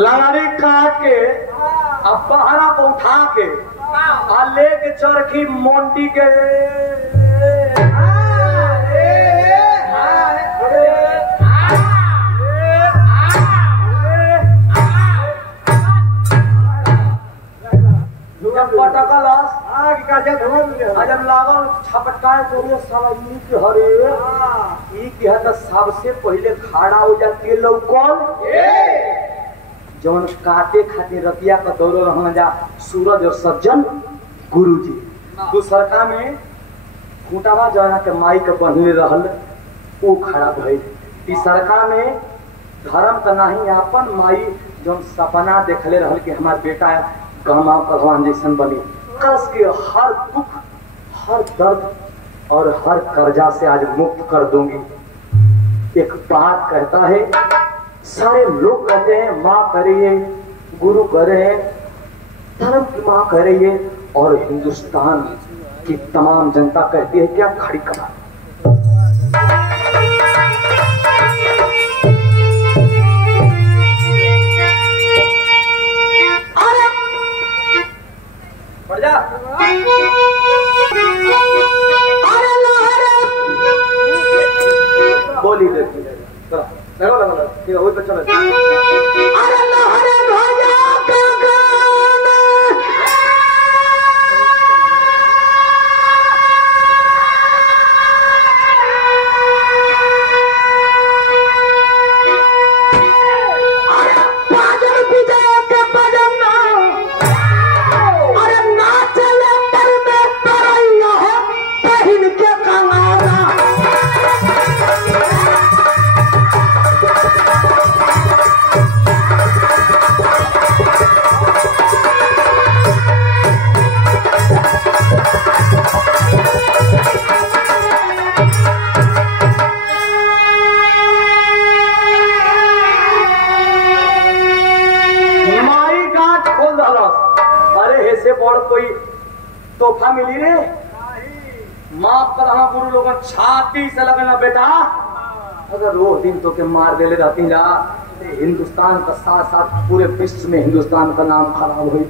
लंगड़ी काट के अब बहरा को उठा के ले के चरखी मोंटी के पटकलस जब लागल छपटाए तो साला ई के हरे ई के है तो सबसे पहले खड़ा हो जाती है लौकल जौन काटे खातिर रतिया का दौड़ो रहना जा सूरज और सज्जन गुरुजी दूसरका में खूंटावा जना के माई के बंधले रहल वो खड़ा भइल तीसरका में धर्म का नहीं अपन माई जौन सपना देखले रहल कि हमार बेटा गहमा पहलवान जैसन बनी कस के हर दुख हर दर्द और हर कर्जा से आज मुक्त कर दूंगी। एक बात कहता है सारे लोग कहते हैं माँ करिए गुरु करे धर्म की माँ करिए और हिंदुस्तान की तमाम जनता कहती है क्या खड़ी कमा बढ़ जा बोली देती है लगा ठीक है वही पे चलो अरे लहरे भैया का गाना अरे बाजन विजय के बजना अरे नाचले पर में तरैया है पहन के कंगाना कोई तोहफा मिली रे माफ कर हाँ गुरु लोगों छाती से लगना बेटा अगर रोज दिन तो के मार देले रहती ना हिंदुस्तान का साथ साथ पूरे विश्व में हिंदुस्तान का नाम खराब हुई।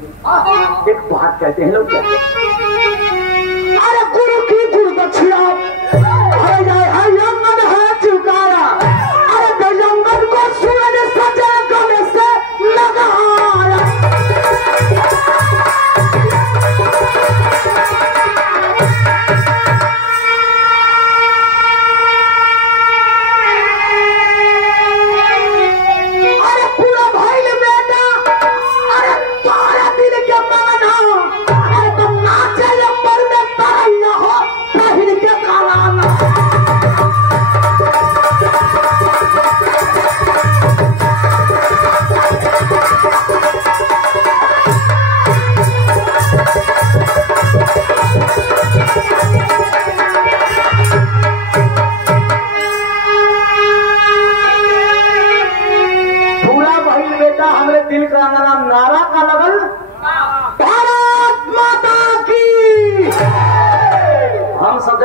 एक बात कहते हैं लोग अरे गुरु की गुरु दक्षिणा चुकारा अरे बेजंगन को सूरज सजा गले से लगाया अरे पूरा भाई बेटा अरे 12 दिन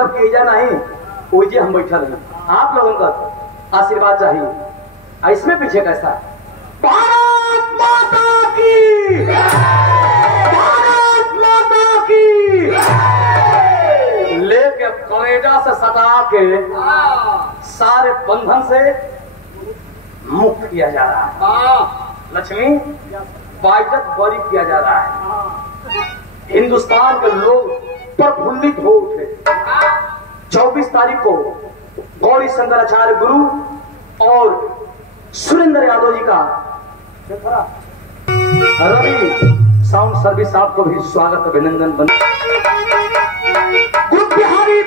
मतलब कि जा नहीं ओजे हम बैठल हैं, आप लोगों का आशीर्वाद चाहिए। इसमें पीछे कैसा भारत माता की, भारत माता की लेके कलेजा से सटा के सारे बंधन से मुक्त किया जा रहा है। लक्ष्मी बाइज्जत बरी किया जा रहा है। हिंदुस्तान के लोग प्रफुल्लित हो उठे। 24 तारीख को गौरी शंकराचार्य गुरु और सुरेंद्र यादव जी का रवि साउंड सर्विस आपको भी स्वागत अभिनंदन। गुरु बिहारी